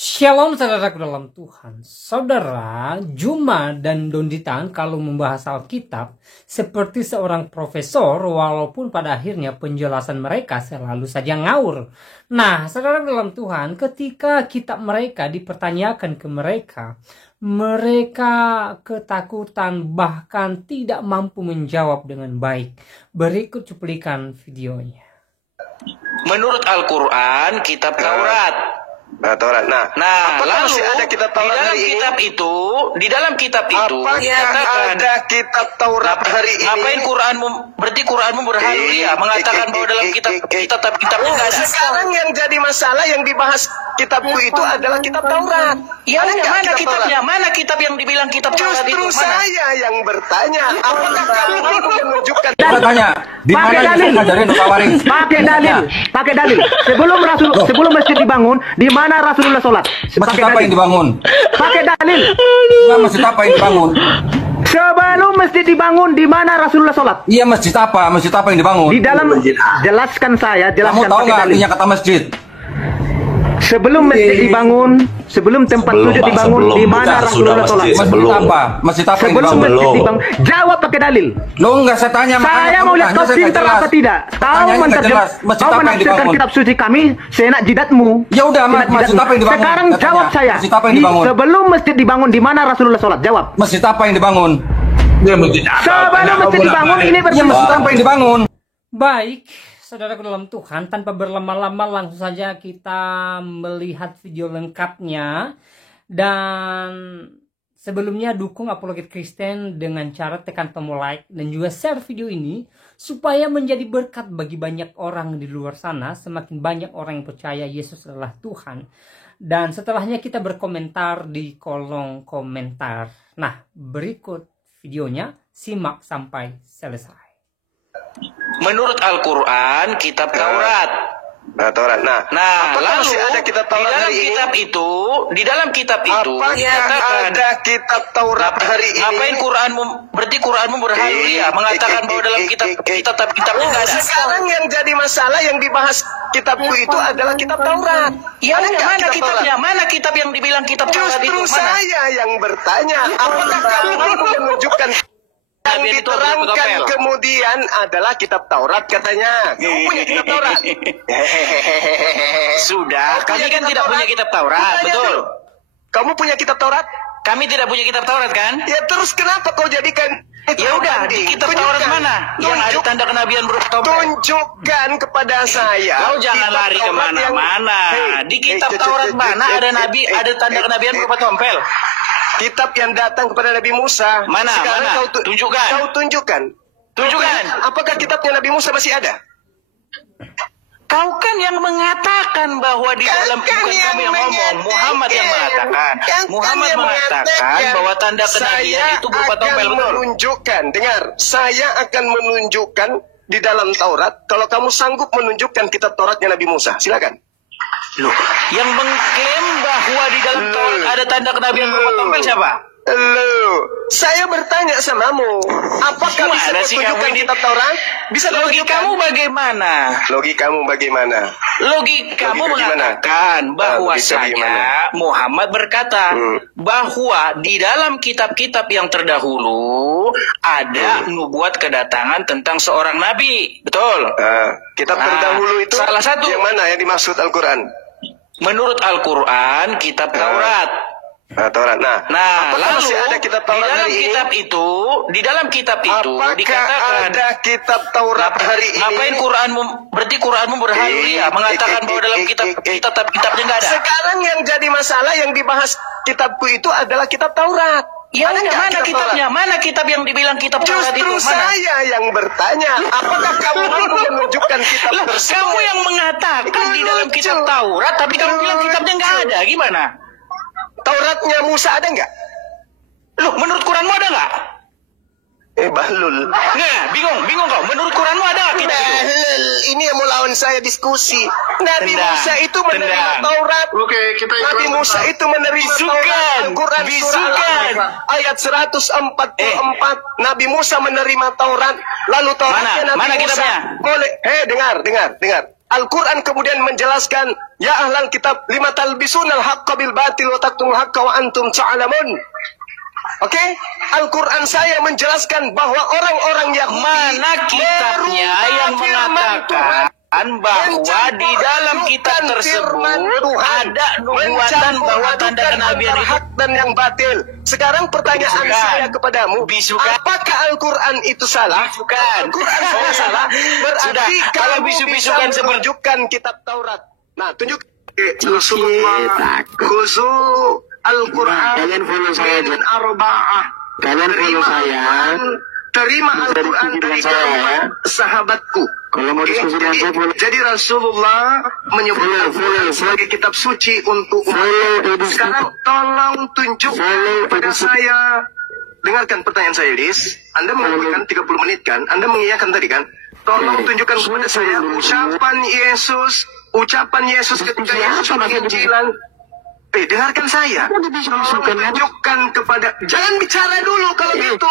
Shalom saudaraku dalam Tuhan. Saudara, Juma dan Donditan kalau membahas Alkitab seperti seorang profesor, walaupun pada akhirnya penjelasan mereka selalu saja ngawur. Nah, saudara dalam Tuhan, ketika kitab mereka dipertanyakan ke mereka ketakutan bahkan tidak mampu menjawab dengan baik. Berikut cuplikan videonya. Menurut Al-Quran, kitab Taurat. Taurat. Nah, lalu masih ada kitab Taurat hari ini? Di dalam kitab itu Apakah ada kitab Taurat hari ini? Ngapain Quranmu? Berarti Quranmu berhalu ya, mengatakan bahwa dalam kitabnya nggak ada. Sekarang yang jadi masalah yang dibahas kitabku itu adalah kitab Taurat. Ya udah, mana kitabnya? Mana kitab yang dibilang kitab Taurat itu? Justru saya yang bertanya, apakah kamu mampu menunjukkan? Tanya, di mana yang ngajarin kawarin? Pakai dalil. Sebelum masjid dibangun, di mana Rasulullah sholat? Masjid apa yang dibangun? Pakai dalil. Masjid apa yang dibangun? Sebelum masjid dibangun, di mana Rasulullah sholat? Iya, masjid apa? Masjid apa yang dibangun? Di dalam, jelaskan Kamu tahu nggak artinya kata masjid? Sebelum masjid dibangun, sebelum tempat sujud dibangun, di mana Rasulullah sholat? Masjid apa? Masjid apa yang Sebelum dibangun? masjid dibangun, jawab pakai dalil. Lo nggak saya tanya. Saya mau lihat kau pintar apa tidak. Kau menafsirkan kitab suci kami seenak jidatmu. Ya udah, masjid apa yang dibangun? Sekarang jawab saya. Masjid apa yang dibangun? Sebelum masjid dibangun, di mana Rasulullah sholat? Jawab. Masjid apa yang dibangun? Sebelum masjid dibangun, ini Ya, masjid apa yang dibangun? Baik, saudaraku dalam Tuhan, tanpa berlama-lama langsung saja kita melihat video lengkapnya. Dan sebelumnya dukung Apologet Kristen dengan cara tekan tombol like dan juga share video ini supaya menjadi berkat bagi banyak orang di luar sana. Semakin banyak orang yang percaya Yesus adalah Tuhan. Dan setelahnya kita berkomentar di kolom komentar. Nah, berikut videonya, simak sampai selesai. Menurut Al-Quran, kitab Taurat. Taurat. Nah, lalu masih ada kitab Taurat hari ini? Di dalam kitab itu Apakah ada kitab Taurat hari ini? Ngapain Quranmu? Berarti Quranmu berhalu ya, mengatakan bahwa dalam kitabnya nggak ada. Sekarang yang jadi masalah yang dibahas kitabku itu adalah kitab Taurat. Ya udah, mana kitabnya? Mana kitab yang dibilang kitab Taurat itu? Justru saya yang bertanya, apakah kamu mampu menunjukkan? Yang diterangkan kemudian adalah kitab Taurat katanya. Kamu punya kitab Taurat? Sudah, kami kan tidak punya kitab Taurat, betul. Kamu punya kitab Taurat? Kami tidak punya kitab Taurat kan? Ya terus kenapa kau jadikan? Ya udah, di kitab Taurat mana? Yang ada tanda kenabian berupa tompel. Tunjukkan kepada saya. Kau jangan lari kemana-mana. Di kitab Taurat mana ada nabi, ada tanda kenabian berupa tompel? Kitab yang datang kepada Nabi Musa. Mana? Sekarang Mana? Tunjukkan. Kau tunjukkan. Tunjukkan. Apakah kitabnya Nabi Musa masih ada? Kau kan yang mengatakan bahwa di dalam, bukan kami yang ngomong, Muhammad yang mengatakan. Muhammad mengatakan bahwa tanda kenabian itu berupa tompel, betul. Menunjukkan, dengar, saya akan menunjukkan di dalam Taurat. Kalau kamu sanggup menunjukkan kitab Tauratnya Nabi Musa, silakan. Loh, yang mengklaim bahwa di dalam Taurat ada tanda kenabian berupa tompel siapa? Saya bertanya samamu, apakah bisa tunjukkan kitab Taurat? Bisa Logikamu bagaimana? Logikamu bagaimana? Logikamu mengatakan bahwasanya Muhammad berkata bahwa di dalam kitab-kitab yang terdahulu ada nubuat kedatangan tentang seorang nabi, betul? Kitab terdahulu itu salah satu yang mana yang dimaksud Al-Quran? Menurut Al-Quran, kitab Taurat. Taurat. Nah, lalu masih ada kitab Taurat hari ini? Di dalam kitab itu dikatakan ada kitab Taurat hari ini? Ngapain Quranmu? Berarti Quranmu berhalu ya, mengatakan bahwa dalam kitabnya nggak ada. Sekarang yang jadi masalah yang dibahas kitabku itu adalah kitab Taurat. Ya udah, mana kitabnya? Mana kitab yang dibilang kitab Taurat itu? Justru saya yang bertanya, apakah kamu mampu menunjukkan kitab tersebut? Kamu yang mengatakan di dalam kitab Taurat, tapi kamu bilang kitabnya nggak ada. Gimana? Tauratnya Musa ada nggak? Loh, menurut Quranmu ada nggak? Bahlul. Nah, bingung kau. Menurut Quranmu ada nggak kitab itu? Bahlul, ini yang mau lawan saya diskusi. Nabi Musa itu menerima Taurat. Oke, kita ikut. Nabi Musa itu menerima Taurat. Al-Quran surah ayat 144. Nabi Musa menerima Taurat. Lalu Tauratnya Nabi Musa. Kitabnya? Boleh. Dengar. Al-Quran kemudian menjelaskan Ya ahlal kitab, lima talbisunal haqqa bil batil wa taktumul haqqa wa antum ta'lamun. Oke, Al-Quran saya menjelaskan bahwa orang-orang Yahudi Mana kitabnya yang mengatakan bahwa di dalam kitab tersebut ada nubuatan bahwa tanda kenabian itu hak dan yang batil. Sekarang pertanyaan saya kepadamu, apakah Al-Quran itu salah? Bisukan. Al-Quran salah. Berarti Sudah, kalau kamu bisu-bisukan bisa seperti menunjukkan kitab Taurat. Nah, tunjuk Rasulullah khusu Al-Quran. Kalian follow saya aja. Min arba'ah. Kalian follow saya. Terima Al-Quran Dari dari saya, ya. sahabatku. Kalau mau diskusi dengan saya, follow. Jadi Rasulullah menyebut Al-Quran follow. sebagai kitab suci untuk Follow, umat. Sekarang tolong tunjukkan pada saya. Dengarkan pertanyaan saya, Lis. Anda mengatakan 30 menit kan? Anda mengiyakan tadi kan? Tolong tunjukkan kepada saya ucapan Yesus ketika Yesus menginjilan. Dengarkan saya. Tolong tunjukkan kepada. Jangan bicara dulu kalau gitu.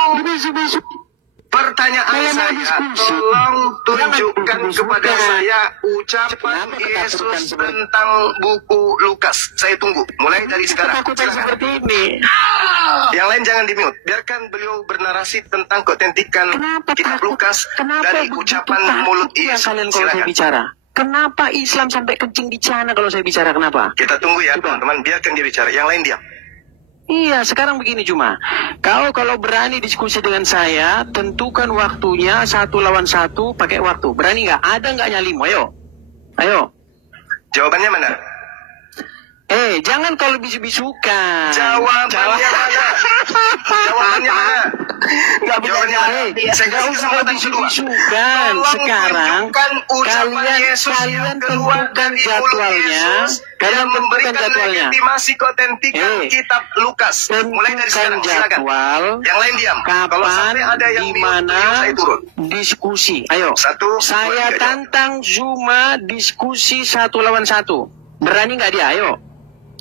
Pertanyaan saya, tolong tunjukkan kepada saya ucapan Yesus tentang buku Lukas. Saya tunggu, mulai dari sekarang. Seperti ini. Yang lain jangan di-mute. Biarkan beliau bernarasi tentang keautentikan kitab Lukas dari ucapan mulut Yesus. Kalian kalau saya bicara. Kenapa Islam sampai kencing di sana kalau saya bicara? Kenapa? Kita tunggu ya teman-teman, biarkan dia bicara. Yang lain diam. Iya, sekarang begini cuma. Kau kalau berani diskusi dengan saya, tentukan waktunya 1 lawan 1 pakai waktu. Berani nggak? Ada nggak nyalimu? Ayo. Ayo. Jawabannya mana? Jangan kalau bisu-bisukan. Jawabannya mana? Jawabannya mana? Nggak bisa. Nggak usah bisu-bisukan. Sekarang kalian tentukan jadwalnya. Kalian tentukan jadwalnya. Legitimasi keautentikan kitab Lukas. Mulai dari sekarang, silakan. Jadwal. Yang lain diam. Kalau Kapan, sampai ada yang di mana saya turun. diskusi. Ayo. 1, 2, 3, Saya tantang Zuma diskusi 1 lawan 1. Berani nggak dia? Ayo.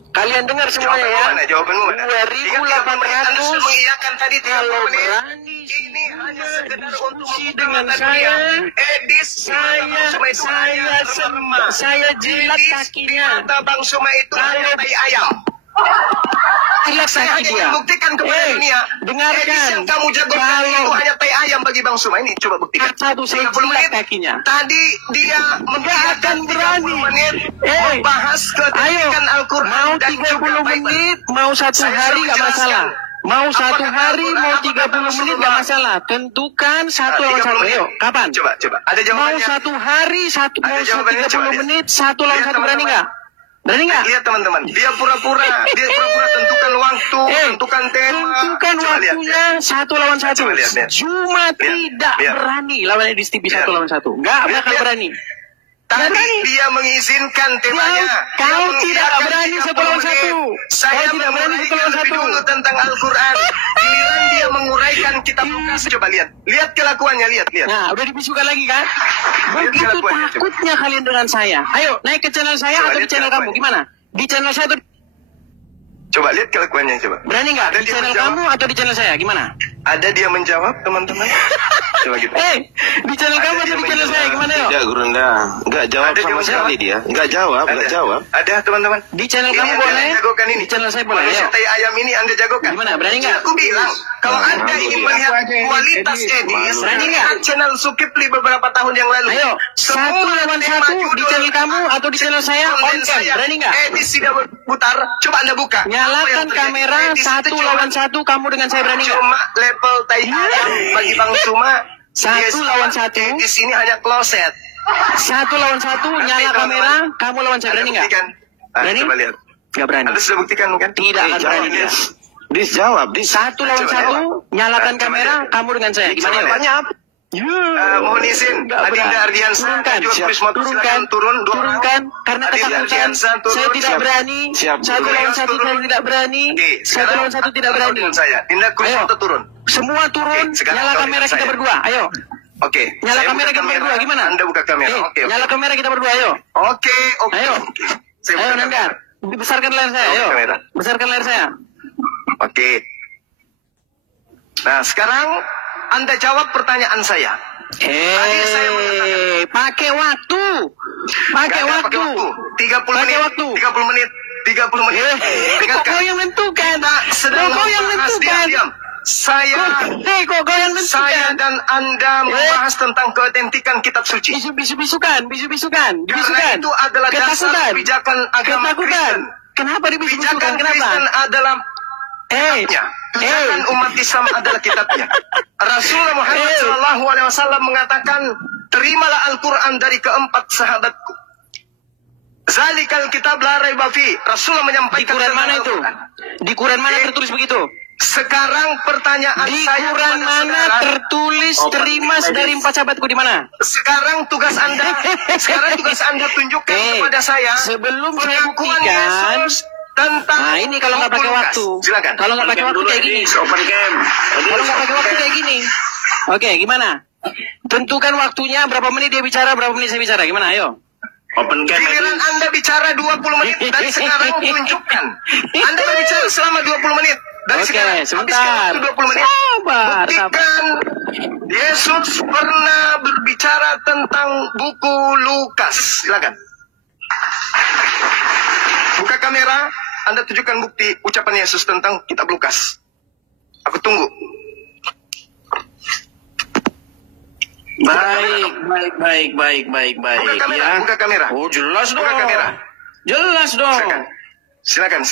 Kalian dengar semuanya ya. Jawabanmu mana? 2.800 Anda mengiyakan tadi 30 kalau menit. berani Ini hanya sekedar untuk diskusi dengan memperkenalkan saya. dunia. Edis, Saya jilat kakinya. Mata Bang Suma itu hanya tai ayam. Jilat Saya kaki hanya dia. membuktikan kepada dunia. Dengarkan. Edis yang kamu jagokan itu hanya tai ayam bagi Bang Suma. Ini coba buktikan. Satu saya 30 jilat menit. kakinya. Tadi dia mengiyakan 30 menit membahas keautentikan Al-Quran Mau dan 30 menit, mau 1 Saya hari sudah nggak masalah. Mau 1 Apakah hari, Al-Quran, mau apakah 30 menit nggak Rasulullah? masalah. Tentukan 1 lawan 1. Ayo, kapan? Coba. Ada Mau jawabannya. 1 hari, mau Ada jawabannya, 30 coba, menit, 1 lawan Lihat, 1 berani teman-teman. nggak? Berani nggak? Lihat teman-teman, dia pura-pura tentukan waktu, tentukan tema. Tentukan Coba lihat, waktunya 1 lawan 1. Coba lihat. Cuma tidak lihat. berani lawan Edis TV 1 lawan 1. Nggak bakal lihat. berani. Tadi dia mengizinkan temanya. Kau Dia tidak mengiyakan berani 30 1 lawan 1. menit. Saya Kau tidak berani 1 lawan 1. lebih dulu tentang Al-Quran. Giliran dia menguraikan kitab Lukas. Coba lihat. Lihat kelakuannya, lihat. Nah, udah dibisukan lagi kan? Lihat Begitu kelakuannya, coba. takutnya kalian dengan saya. Ayo, naik ke channel saya Coba atau di lihat channel kamu? kelakuannya. Gimana? Di channel saya atau Coba lihat kelakuannya, coba. berani nggak? Ada Di dia channel menjawab. kamu atau di channel saya? Gimana? Ada dia menjawab, teman-teman. Coba gitu. Di channel kamu atau di channel saya? Gimana yuk? Tidak, Gurunda. Enggak jawab Ada sama dia sekali menjawab. dia. Enggak jawab. Ada teman-teman. Di channel Ini kamu Anda boleh? yang jagokan ini. Di channel saya boleh. Manusia Ayo. tai ayam ini Anda jagokan. Gimana? Berani nggak? Aku bilang, kalau Anda ingin melihat kualitas Edis, Berani nggak? lihat channel Sukipli beberapa tahun yang lalu. Ayo, 1 lawan 1 di judul channel kamu atau di channel saya on cam. Berani nggak? Edis tidak berputar. Coba Anda buka. Apa yang Nyalakan terjadi? kamera Edis 1 itu lawan cuma- 1 kamu dengan saya berani nggak? Cuma level tai ayam bagi Bang Suma. 1 lawan 1. Edis ini hanya kloset. 1 lawan 1 nyala kamera, kamu lawan saya berani nggak? Buktikan. Berani? Coba lihat. Nggak berani. Anda sudah buktikan kan? Tidak akan berani dia. Dis jawab, Dis. 1 lawan Coba 1 nyalakan Coba kamera, lihat. kamu dengan saya. Gimana yuk? Jawabannya apa? Mohon izin, Nggak Adinda benar. Ardiansa, Turunkan. Najwa Prismoto, Turunkan. silakan turun. Dua orang. Turunkan. Karena Adinda ketakutan. Ardiansa, turun. Saya tidak Siap. berani. Siap. 1 lawan 1 saya tidak berani. Oke, 1 lawan 1 tidak berani. turun saya. Dinda Prismoto Ayo. turun. Semua turun. Oke, sekarang Nyala kau kamera dengan kita saya. berdua. Ayo. Oke. Nyala saya kamera buka kita berdua. Gimana? Anda buka kamera. Oke. Nyala kamera kita berdua. Ayo. Oke. Ayo. Saya buka Ayo kamera. Nandar. Besarkan layar saya. Ayo. Kamera. Besarkan layar saya. Oke. Nah, sekarang Anda jawab pertanyaan saya. Tadi saya mengatakan. Pakai waktu. Pakai Nggak ada waktu. 30 Pakai menit. waktu. 30 menit. 30 menit. Kok kau yang menentukan? Sedang Kok kau yang membahas, menentukan? diam. Saya Kok kau yang menentukan? Saya dan Anda membahas tentang keautentikan kitab suci. Bisu-bisukan. Karena itu adalah dasar Ketakutan. pijakan agama Ketakutan. Kristen. Kenapa dibisu-bisukan? Pijakan Kenapa? Kristen adalah Eh, kitabnya. Pijakan umat Islam adalah kitabnya. Rasulullah Muhammad SAW mengatakan, terimalah Al-Quran dari keempat sahabatku. Zalikal kitab la raiba fi. Rasulullah di menyampaikan Quran tentang mana itu? Al-Quran. Di Quran mana tertulis begitu? Sekarang pertanyaan Di saya Quran kepada mana saudara. tertulis terima dari 4 sahabatku di mana? Sekarang tugas Anda tunjukkan kepada saya sebelum saya pengakuan buktikan. Yesus tentang Nah, ini kalau nggak pakai Lukas. waktu. Silakan. Kalau nggak pakai waktu kayak gini. Open cam. Kalau nggak pakai waktu kayak gini. Oke, gimana? Tentukan waktunya, berapa menit dia bicara, berapa menit saya bicara. Gimana? Ayo. Open cam. Giliran Anda bicara 20 menit dari sekarang tunjukkan. Anda berbicara selama 20 menit dari Oke, sekarang. sebentar. Habiskan waktu 20 menit. Sabar. Buktikan Yesus pernah berbicara tentang buku Lukas. Silakan. Buka kamera, Anda tunjukkan bukti ucapan Yesus tentang kitab Lukas. Aku tunggu. Baik. Buka kamera, Ya. buka kamera. Oh, jelas dong. Buka kamera. Jelas dong. Silakan.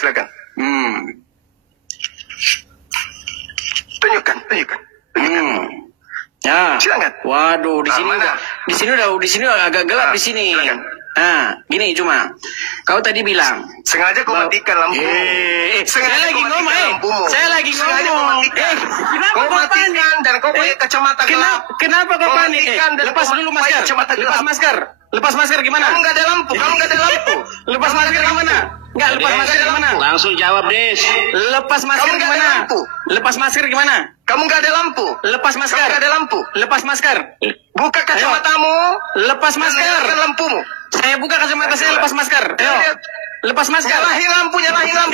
Tunjukkan. Ya. Silakan. Waduh, di Mana? sini udah agak gelap di sini. Silakan. Nah, gini cuma. Kau tadi bilang. Sengaja kau matikan lampu. Saya lagi ngomong. Saya lagi Sengaja kau ngomong. matikan. Kenapa Kau kau panik? matikan dan kau pakai kacamata gelap. Kenapa kau Kau panik? matikan dan Lepas kau dulu pakai masker. kacamata gelap. Lepas masker gimana? Kamu nggak ada lampu. Lepas masker gimana? Enggak, lepas masker gimana? Langsung jawab, Des. Lepas masker Kamu nggak ada gimana? lampu. Lepas masker gimana? Kamu nggak ada lampu. Lepas Kamu masker. nggak ada lampu. Lepas masker. Buka kacamatamu. Lepas Dan masker. nyalakan lampumu. Saya buka kacamata saya, lepas masker. Ayo. Lihat. Lepas masker. Nyalahin lampu. Nyalain lampu.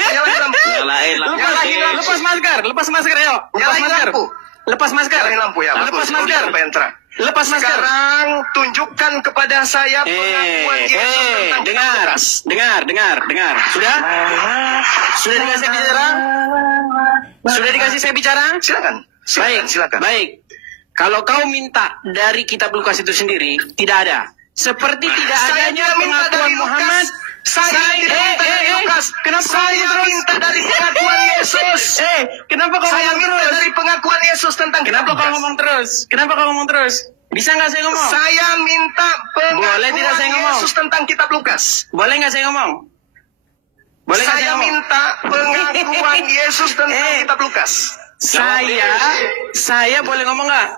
Lepas masker, ayo. Lepas Nyalahin masker. lampu. Lepas masker. Nyalahin lampu ya. Lepas Bagus. masker. Sampai yang terang. Lepas masker. Sekarang tunjukkan kepada saya pengakuan Yesus tentang dengar. Lukas. Dengar. Sudah? Sudah dikasih bicara? Sudah dikasih saya bicara? Silakan. Baik. Kalau kau minta dari kitab Lukas itu sendiri, tidak ada. Seperti tidak Saya adanya tidak minta pengakuan dari Muhammad. Saya tidak minta dari Lukas. Kenapa Saya minta dari pengakuan Yesus. Kenapa kau Saya ngomong minta terus? dari pengakuan Yesus tentang Kenapa kitab kau Lukas. ngomong terus? Bisa nggak saya ngomong? Saya minta Boleh tidak saya pengakuan ngomong? Yesus tentang kitab Lukas. Boleh nggak saya ngomong? Boleh nggak Saya ngomong? minta pengakuan Yesus tentang kitab Lukas. Saya boleh ngomong nggak?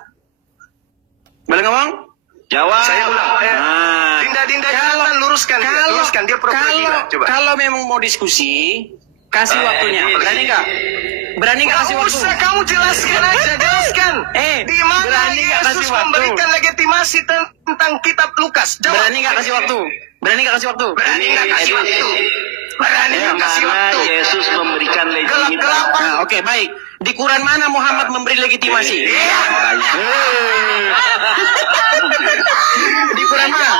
Boleh ngomong? Jawab. Saya ulang. Dinda, jangan luruskan dia pura-pura gila. Coba. Kalau memang mau diskusi, kasih waktunya. Berani nggak? Berani nggak kasih Nggak waktu? usah kamu jelaskan aja, jelaskan. Di mana berani nggak kasih Yesus waktu? memberikan legitimasi tentang kitab Lukas? Jawab. Berani nggak kasih waktu? Berani nggak kasih waktu? Berani nggak kasih waktu? Berani nggak kasih waktu? Yesus memberikan legitimitas. Gelap-gelapan. Nah, oke, baik. Di Quran mana Muhammad memberi legitimasi? Di Quran mana?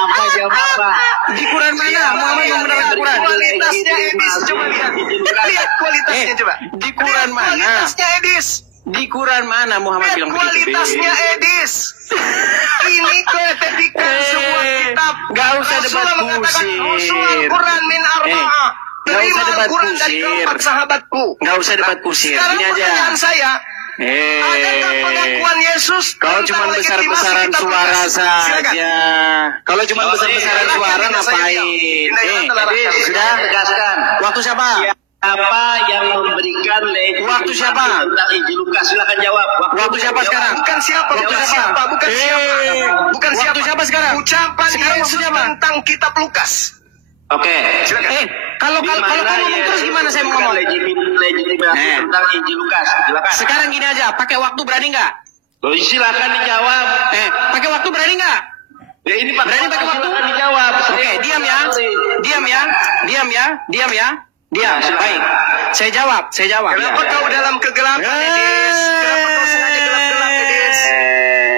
Di Quran mana Muhammad memberi Quran? Kualitasnya Edis, coba lihat. Lihat kualitasnya coba. Di Quran mana? Kualitasnya Edis. Di Quran mana Muhammad Lihat bilang begitu? kualitasnya Edis. Ini keetikan sebuah kitab. Nggak usah debat Rasulullah mengatakan, kusir. "Usul Quran min arba'ah." Nggak Terima usah debat Al-Quran dari kusir. keempat sahabatku. Nggak usah debat kusir. Sekarang Gini aja. pertanyaan saya, adakah pengakuan Yesus Kau tentang cuma legitimasi besar-besaran kitab suara Lukas? Silakan. saja. Kalau cuma besar-besaran suara ngapain? Sudah tegaskan. Waktu siapa? Siapa yang memberikan legitimasi Waktu siapa? tentang Injil Lukas? Silakan jawab. Waktu siapa sekarang? Bukan siapa, bukan siapa, bukan siapa. Bukan Waktu siapa. siapa sekarang? Ucapan Sekarang waktu Yesus siapa? tentang kitab Lukas. Oke. Silakan. Kalau kau ngomong terus gimana saya mau ngomong? Legitimasi tentang Injil Lukas. Silakan. Sekarang gini aja, pakai waktu berani nggak? Silakan dijawab. Pakai waktu berani nggak? Ya ini Berani pakai waktu? Silakan dijawab. Oke, diam ya. Diam. Baik. Saya jawab. Kenapa kau dalam kegelapan, Edis? Kenapa kau sengaja gelap-gelap, Edis?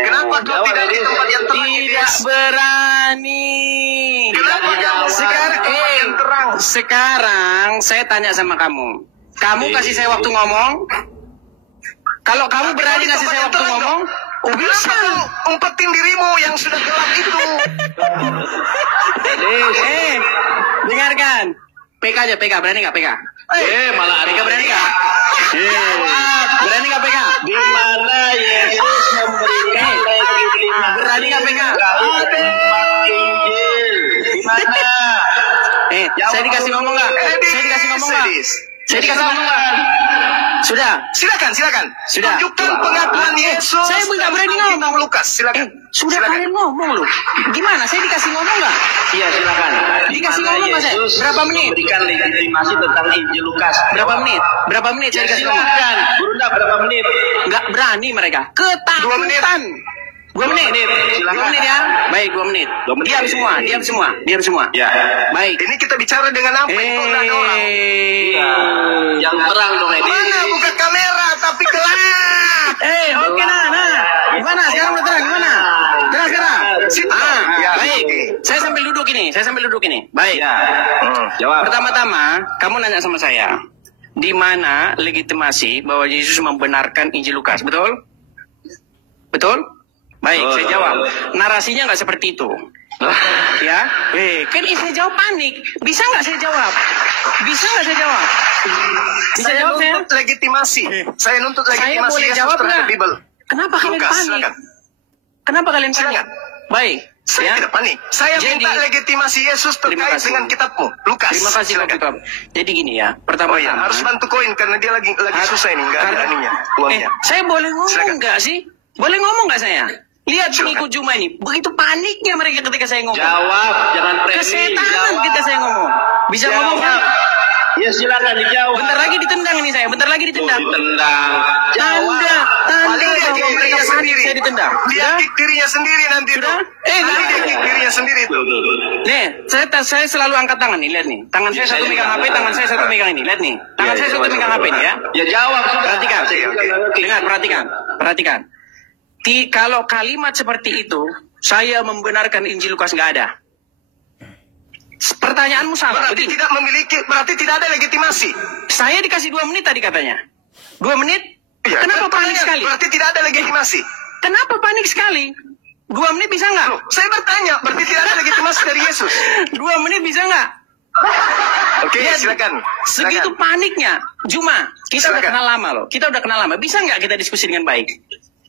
Kenapa kau tidak di tempat berani. Kenapa kamu Sekarang, yang terang? sekarang saya tanya sama kamu. Kamu kasih saya waktu ngomong? Kalau kamu berani kasih saya waktu ngomong, oh bisa. Kenapa kau umpetin dirimu yang sudah gelap itu? Dengarkan. PK aja, PK. Berani nggak PK? Malah PK berani nggak? Berani nggak PK? di mana Yesus memberikan Berani nggak PK? Injil. Di mana? Saya dikasih ngomong nggak? Saya dikasih ngomong nggak? Saya dikasih ngomong nggak? Sudah. Silakan. Sudah. Tunjukkan pengakuan Yesus. Saya nggak berani ngomong. Kitab Lukas, silakan. Sudah Silakan. kalian ngomong loh. Gimana? Saya dikasih ngomong nggak? Iya, silakan. Dikasih Di mana ngomong nggak saya? Yesus Berapa menit? Memberikan legitimasi tentang Injil Lukas. Berapa menit? Berapa menit saya dikasih ngomong? Silakan. Bunda, berapa menit? Nggak berani mereka. Ketakutan. 2 menit. 2 menit ya. Baik, 2 menit. 2 menit. Diam semua. Ya. Baik. Ini kita bicara dengan apa? Itu nggak ada orang. Yang terang dong ini. Mana buka kamera tapi gelap. Oke nah. Gimana? Sekarang udah terang gimana? Terang. Ya, Baik. oke. Saya sambil duduk ini. Baik. Ya. Jawab. Pertama-tama, kamu nanya sama saya, di mana legitimasi bahwa Yesus membenarkan Injil Lukas, betul? Betul? Baik, Betul. saya jawab. Narasinya nggak seperti itu. Ya, kan saya jawab panik. Bisa nggak saya jawab? Bisa Saya jawab saya? nuntut legitimasi. Saya nuntut Saya legitimasi boleh Yesus jawab terhadap nggak? Bible. Kenapa kalian Lukas, panik? silakan. Kenapa kalian panik? Silakan. Baik. Saya ya. tidak panik. Saya Jadi- minta legitimasi Yesus Terima terkait kasih. dengan kitabmu. Lukas. Terima kasih Pak Silakan. Tukam. Jadi gini ya, pertama Oh iya, harus bantu koin karena dia lagi susah ini, nggak ada ininya, uangnya. Saya boleh ngomong Silakan. nggak sih? Boleh ngomong nggak saya? Lihat Silakan. pengikut Juma ini, begitu paniknya mereka ketika saya ngomong. Jawab, jangan premisi. Kesetanan Jawab. ketika saya ngomong. Bisa Jawab. ngomong kan? Ya silakan dijawab. Bentar lagi ditendang ini saya, bentar lagi ditendang. Ditendang. Jawab. Tanda Paling dia bahwa kick mereka dirinya panik sendiri. saya ditendang. Dia Sudah? kick dirinya sendiri nanti Sudah? tuh. Nanti dia Kenapa? kick dirinya sendiri tuh. Nih, saya selalu angkat tangan nih, lihat nih. Tangan saya satu megang HP, tangan saya satu megang ini, lihat nih. Tangan saya satu megang HP nih ya. Ya jawab sudah. Perhatikan, Oke. dengar, perhatikan. Kalau kalimat seperti itu, saya membenarkan Injil Lukas nggak ada. Pertanyaanmu salah. Berarti Begini, berarti tidak ada legitimasi. saya dikasih 2 menit tadi katanya. 2 menit? Iya, Kenapa kan panik pertanyaan, sekali? Berarti tidak ada legitimasi. Kenapa panik sekali? 2 menit bisa nggak? Loh, saya bertanya, berarti tidak ada legitimasi dari Yesus. 2 menit bisa nggak? Oke, Lihat, silakan. Segitu paniknya. Juma, kita udah Silakan. kenal lama loh. Kita udah kenal lama. Bisa nggak kita diskusi dengan baik?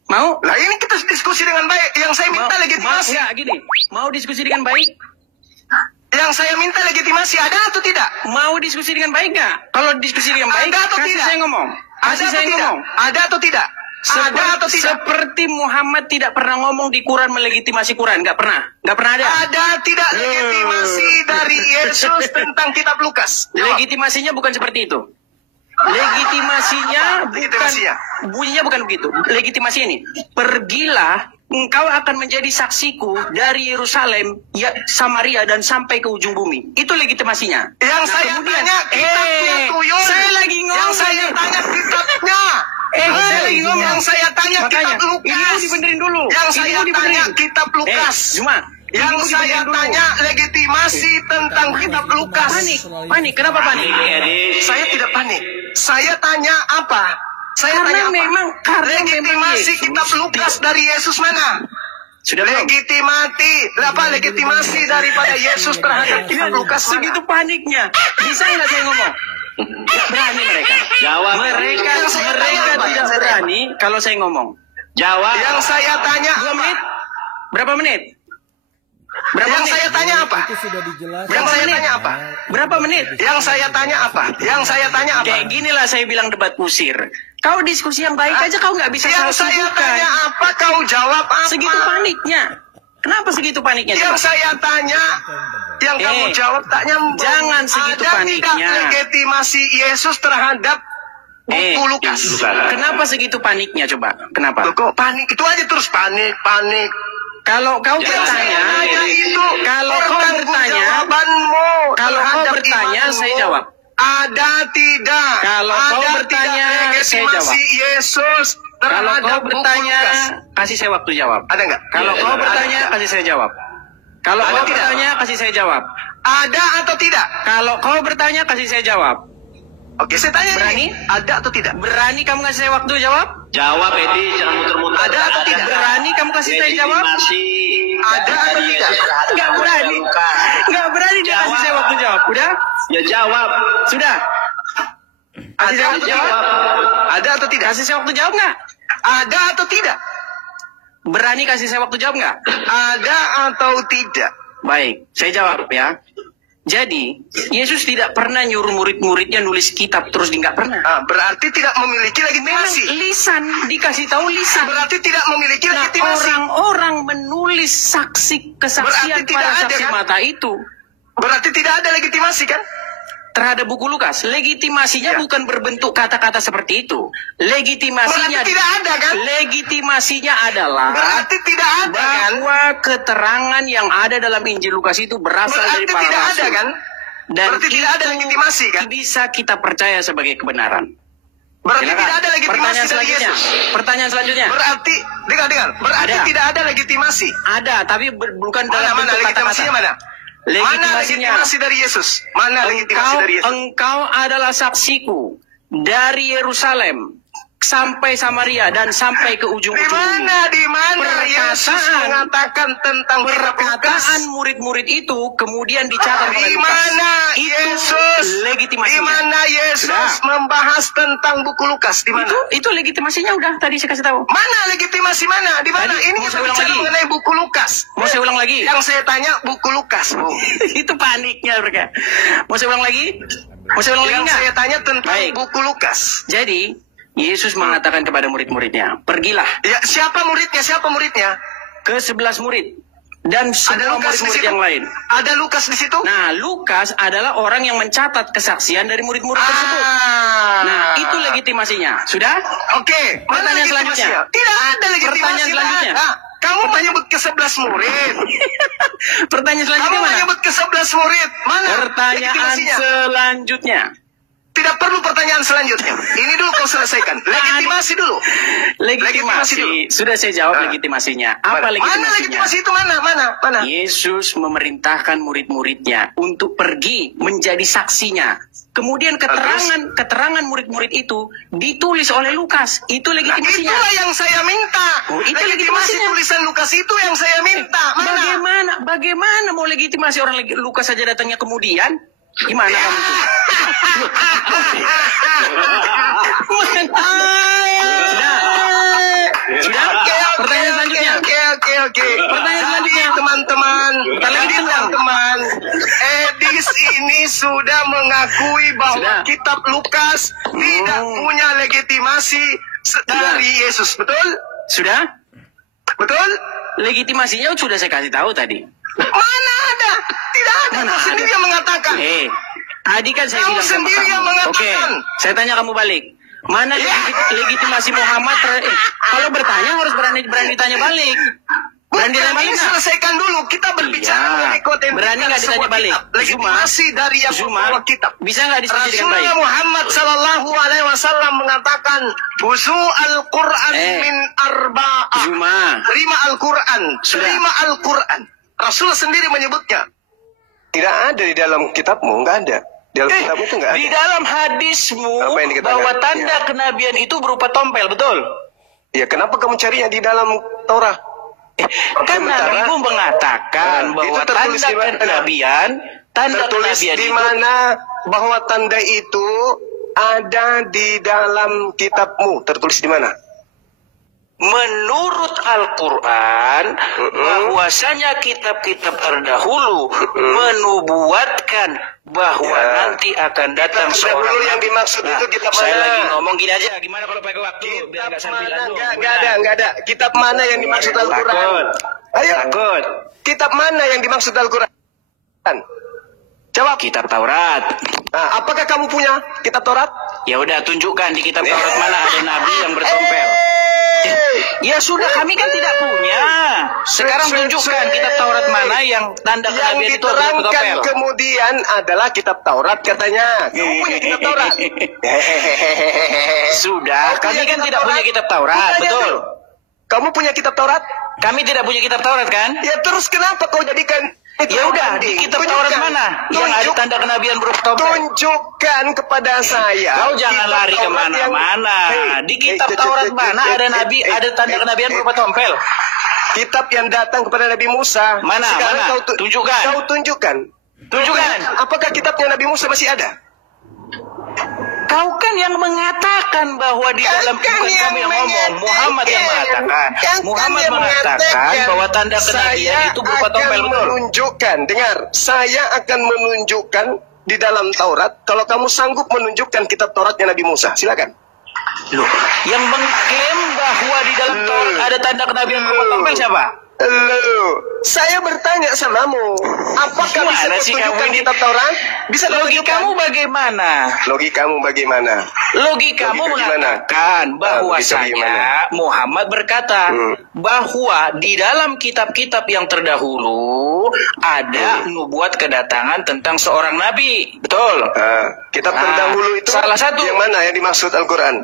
Mau? Lah ini kita diskusi dengan baik. Yang saya minta legitimasi. Nggak, gini. Mau diskusi dengan baik? Yang saya minta legitimasi ada atau tidak? Mau diskusi dengan baik nggak? Kalau diskusi dengan baik, Ada atau kasih tidak? saya ngomong. Ada Kasih atau saya tidak? ngomong. Ada atau tidak? Ada atau tidak? Seperti Muhammad tidak pernah ngomong di Quran melegitimasi Quran, nggak pernah ada. Ada tidak legitimasi dari Yesus tentang kitab Lukas? Jawab. Legitimasinya bukan seperti itu. Legitimasinya Legitimasinya. bukan bunyinya bukan begitu. Legitimasi ini, pergilah engkau akan menjadi saksiku dari Yerusalem, ya, Samaria dan sampai ke ujung bumi. Itu legitimasinya. Yang Nah, saya kemudian, tanya kitabnya tuyul. saya lagi ngomong. Yang saya tanya kitabnya. Saya lagi ngomong. Yang saya tanya Makanya, kitab Lukas. ini mau dibenerin dulu. Yang Ini saya mau dibenerin. tanya kitab Lukas. Cuma Yang saya tanya legitimasi tentang kitab Lukas. Panik. Kenapa panik? Saya tidak panik. Saya tanya apa? Saya tanya apa? Legitimasi kitab Lukas dari Yesus mana? Sudah belum? Legitimasi daripada Yesus terhadap kitab Lukas mana? Segitu paniknya. Bisa nggak saya ngomong? Nggak berani mereka. Jawab. Mereka Yang saya tanya tidak apa? Yang saya berani kalau saya ngomong. Jawab. Yang saya tanya 2 apa? menit? Berapa menit? Yang saya tanya apa? Itu sudah dijelaskan. Yang saya tanya apa? Berapa menit? Yang saya tanya apa? Yang saya tanya apa? Kayak ginilah saya bilang debat kusir. Kau diskusi yang baik aja kau nggak bisa Yang saya sibukkan. tanya apa? Kau jawab apa? Segitu paniknya. Kenapa segitu paniknya? Yang coba? saya tanya, yang kamu jawab tak nyambung. Jangan segitu Ada paniknya. tidak legitimasi Yesus terhadap buku Lukas? Kenapa segitu paniknya coba? Kenapa? Loh, kok panik? Itu aja terus panik. Kalau kau Yang saya bertanya, tanya itu kalau kau bertanya, jawabanmu kalau kau terhadap bertanya, imanmu. saya jawab. Ada tidak? Kalau kau Ada bertanya, tidak legitimasi Yesus Kalau kau terhadap buku bertanya, Lukas? kasih saya waktu jawab. Ada nggak? Kalau kau bertanya, Ada. kasih saya jawab. Kalau Ada kau tidak? bertanya, kasih saya jawab. Ada atau tidak? Kalau kau bertanya, kasih saya jawab. Oke, saya tanya Berani? ini. Ada atau tidak? Berani kamu kasih saya waktu jawab? Jawab Edi, jangan muter-muter. Ada atau tidak? Berani kamu kasih saya jawab? Ada atau tidak? Nggak berani. Nggak berani dia kasih saya waktu jawab. Udah? Ya jawab. Sudah? Kasih Ada saya atau waktu tidak? jawab? Ada atau tidak? Kasih saya waktu jawab nggak? Ada atau tidak? Berani kasih saya waktu jawab nggak? Ada atau tidak? Baik, saya jawab ya. Jadi, Yesus tidak pernah nyuruh murid-muridnya nulis kitab terus dia nggak pernah. Berarti tidak memiliki legitimasi. Lisan, dikasih tahu lisan. Berarti tidak memiliki Nah, legitimasi. orang-orang menulis kesaksian Berarti tidak para ada, saksi kan? mata itu Berarti tidak ada legitimasi kan? terhadap buku Lukas. Legitimasinya Ya. bukan berbentuk kata-kata seperti itu. Legitimasinya Berarti tidak ada kan? Legitimasinya adalah Berarti tidak ada kan? bahwa keterangan yang ada dalam Injil Lukas itu berasal dari Berarti para tidak rasul. ada kan? Dan Berarti tidak ada itu legitimasi kan? bisa kita percaya sebagai kebenaran. Berarti Silakan. tidak ada legitimasi Pertanyaan dari selanjutnya. Yesus. Pertanyaan selanjutnya. Berarti, dengar. Berarti Ada. tidak ada legitimasi. Ada, tapi bukan dalam Mana bentuk legitimasinya kata-kata. mana? Mana Legitimasinya. legitimasi dari Yesus? Mana legitimasi dari Yesus? Engkau adalah saksiku dari Yerusalem sampai Samaria dan sampai ke ujung Di mana Yesus Perkataan- mengatakan tentang kitab Lukas? perkataan murid-murid itu kemudian dicatat oleh Di Lukas. mana Yesus? legitimasinya. Di mana Yesus Sudah. membahas tentang buku Lukas? Di mana? Itu legitimasinya udah tadi saya kasih tahu. Mana legitimasi mana? Di mana? Tadi, Ini mau kita saya ulang bicara lagi. mengenai buku Lukas. Mau saya ulang lagi? Yang saya tanya buku Lukas, Bu. Itu paniknya mereka. Mau saya ulang lagi? Mau saya ulang lagi Yang nggak? saya tanya tentang Baik. buku Lukas. Jadi Yesus mengatakan kepada murid-muridnya, pergilah Ya, siapa muridnya? Siapa muridnya? ke 11 murid dan Ada semua Lukas di murid-murid situ. yang lain. Ada Lukas di situ? Nah, Lukas adalah orang yang mencatat kesaksian dari murid-murid tersebut. Nah, itu legitimasinya. Sudah? Oke. Mana Pertanyaan legitimasinya? selanjutnya. Tidak ada legitimasi. Pertanyaan selanjutnya. Ada. Kamu menyebut ke 11 murid. Pertanyaan selanjutnya Kamu mana? menyebut ke 11 murid. Mana Pertanyaan legitimasinya? selanjutnya. Tidak perlu pertanyaan selanjutnya. Ini dulu kau selesaikan. Legitimasi dulu. Legitimasi dulu. Legitimasi. Sudah saya jawab Ah. legitimasinya. Apa Mana legitimasinya? legitimasi itu mana? Yesus memerintahkan murid-muridnya untuk pergi menjadi saksinya. Kemudian keterangan murid-murid itu ditulis oleh Lukas. Itu Nah, legitimasinya. itulah yang saya minta. Oh, itu legitimasi legitimasinya. tulisan Lukas itu yang saya minta. Mana? Bagaimana mau legitimasi orang Lukas saja datangnya kemudian? Gimana kamu itu? Sudah? Pertanyaan selanjutnya. Oke. Pertanyaan selanjutnya. Teman-teman, teman-teman, Edis ini sudah mengakui bahwa Sudah. kitab Lukas tidak punya legitimasi dari Yesus. Betul? Sudah? Betul? Legitimasinya sudah saya kasih tahu tadi. Mana ada? Tidak ada. Mana Kau sendiri ada? yang mengatakan. Tadi kan saya Kamu bilang sama sendiri kamu. yang mengatakan. Oke, saya tanya kamu balik. Mana legitimasi Muhammad? Kalau bertanya harus berani ditanya balik. Berani ditanya balik Ini nggak? selesaikan dulu. Kita berbicara Iya. mengenai konten. Berani nggak ditanya balik? Legitimasi dari yang membawa kitab. Bisa nggak diskusi dengan baik? Rasulullah Muhammad Sallallahu Alaihi Wasallam mengatakan, "Busu Al-Quran min arba'ah." Zuma. Terima Al-Quran. Sudah. Terima Al-Quran. Rasul sendiri menyebutnya. Tidak ada di dalam kitabmu, nggak ada. Di dalam kitabmu itu nggak ada. Di dalam hadismu Apa yang dikatakan? bahwa tanda Ya. kenabian itu berupa tompel, betul? Ya, kenapa kamu carinya di dalam Torah? Kan Sementara- Nabimu mengatakan Nah, bahwa itu tertulis tanda di mana? kenabian, Tertulis di mana bahwa tanda itu ada di dalam kitabmu? Tertulis di mana? menurut Al-Quran, bahwasanya kitab-kitab terdahulu menubuatkan bahwa Ya. nanti akan datang Kitab seorang terdahulu yang nabi. dimaksud itu kitab Saya mana? lagi ngomong gini aja, gimana kalau pakai waktu? Biar nggak sambilan dulu. Nggak ada. Kitab mana yang dimaksud Al-Quran? Takut. Ayo. Takut. Kitab mana yang dimaksud Al-Quran? Jawab. Kitab Taurat. Nah, apakah kamu punya kitab Taurat? Ya udah, tunjukkan di kitab Taurat mana ada nabi yang bertompel. Ya sudah, kami kan tidak punya. Sekarang tunjukkan kitab Taurat mana yang tanda kenabian itu ada bertompel. Diterangkan kemudian adalah kitab Taurat katanya. Kamu punya kitab Taurat? Sudah, kami kan tidak punya kitab Taurat, betul. Kamu punya kitab Taurat? Kami tidak punya kitab Taurat kan? Ya terus kenapa kau jadikan itu? Ya udah, di kitab Taurat mana yang ada tanda kenabian bertompel? Tunjukkan kepada saya. Kau jangan lari kemana-mana. Di kitab Taurat mana ada nabi, ada tanda kenabian berupa tompel? Kitab yang datang kepada Nabi Musa. Mana? Sekarang Mana? Tunjukkan. Kau tunjukkan. Tunjukkan. Apakah kitabnya Nabi Musa masih ada? Kau kan yang mengatakan bahwa di dalam, bukan kamu yang ngomong, Muhammad yang mengatakan. Muhammad mengatakan bahwa tanda kenabian itu berupa tompel, betul? Menunjukkan, dengar, saya akan menunjukkan di dalam Taurat. Kalau kamu sanggup menunjukkan kitab Tauratnya Nabi Musa, silakan. Loh, yang mengklaim bahwa di dalam Taurat ada tanda kenabian berupa tompel siapa? Saya bertanya samamu, apakah bisa tunjukkan kitab Taurat? Bisa Logikamu bagaimana? Logikamu bagaimana? Logikamu mengatakan bahwasanya Muhammad berkata bahwa di dalam kitab-kitab yang terdahulu ada nubuat kedatangan tentang seorang nabi, betul? Kitab terdahulu itu salah satu yang mana yang dimaksud Al-Quran?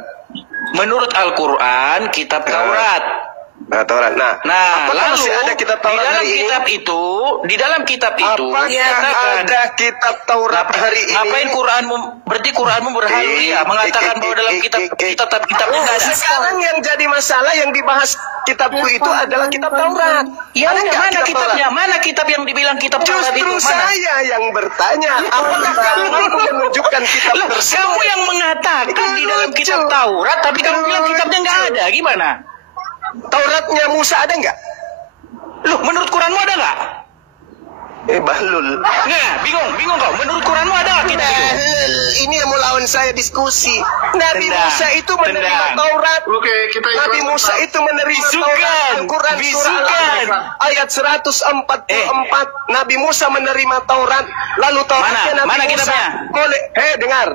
Menurut Al-Quran, kitab Taurat. Taurat. Nah, lalu masih ada kitab Taurat di dalam kitab itu nyatakan ada kitab Taurat hari ini. Ngapain Quranmu? Berarti Quranmu berhalu ya mengatakan bahwa dalam kitab-kitabnya nggak ada. Sekarang yang jadi masalah yang dibahas kitabku itu adalah kitab Taurat. Ya mana kitabnya? Mana kitab yang dibilang kitab Taurat itu? Justru saya yang bertanya, apakah kamu mampu menunjukkan kitab tersebut? Kamu yang mengatakan di dalam kitab Taurat, tapi kamu bilang kitabnya nggak ada. Gimana? Tauratnya Musa ada nggak? Loh, menurut Quranmu ada nggak? Bahlul. Nah, bingung kau. Menurut Quranmu ada nggak kitab itu? Ini yang mau lawan saya diskusi. Nabi Musa itu menerima Taurat. Nabi Musa itu menerima Taurat. Al-Quran surah ayat 144. Nabi Musa menerima Taurat. Lalu Tauratnya Nabi Musa. Dengar.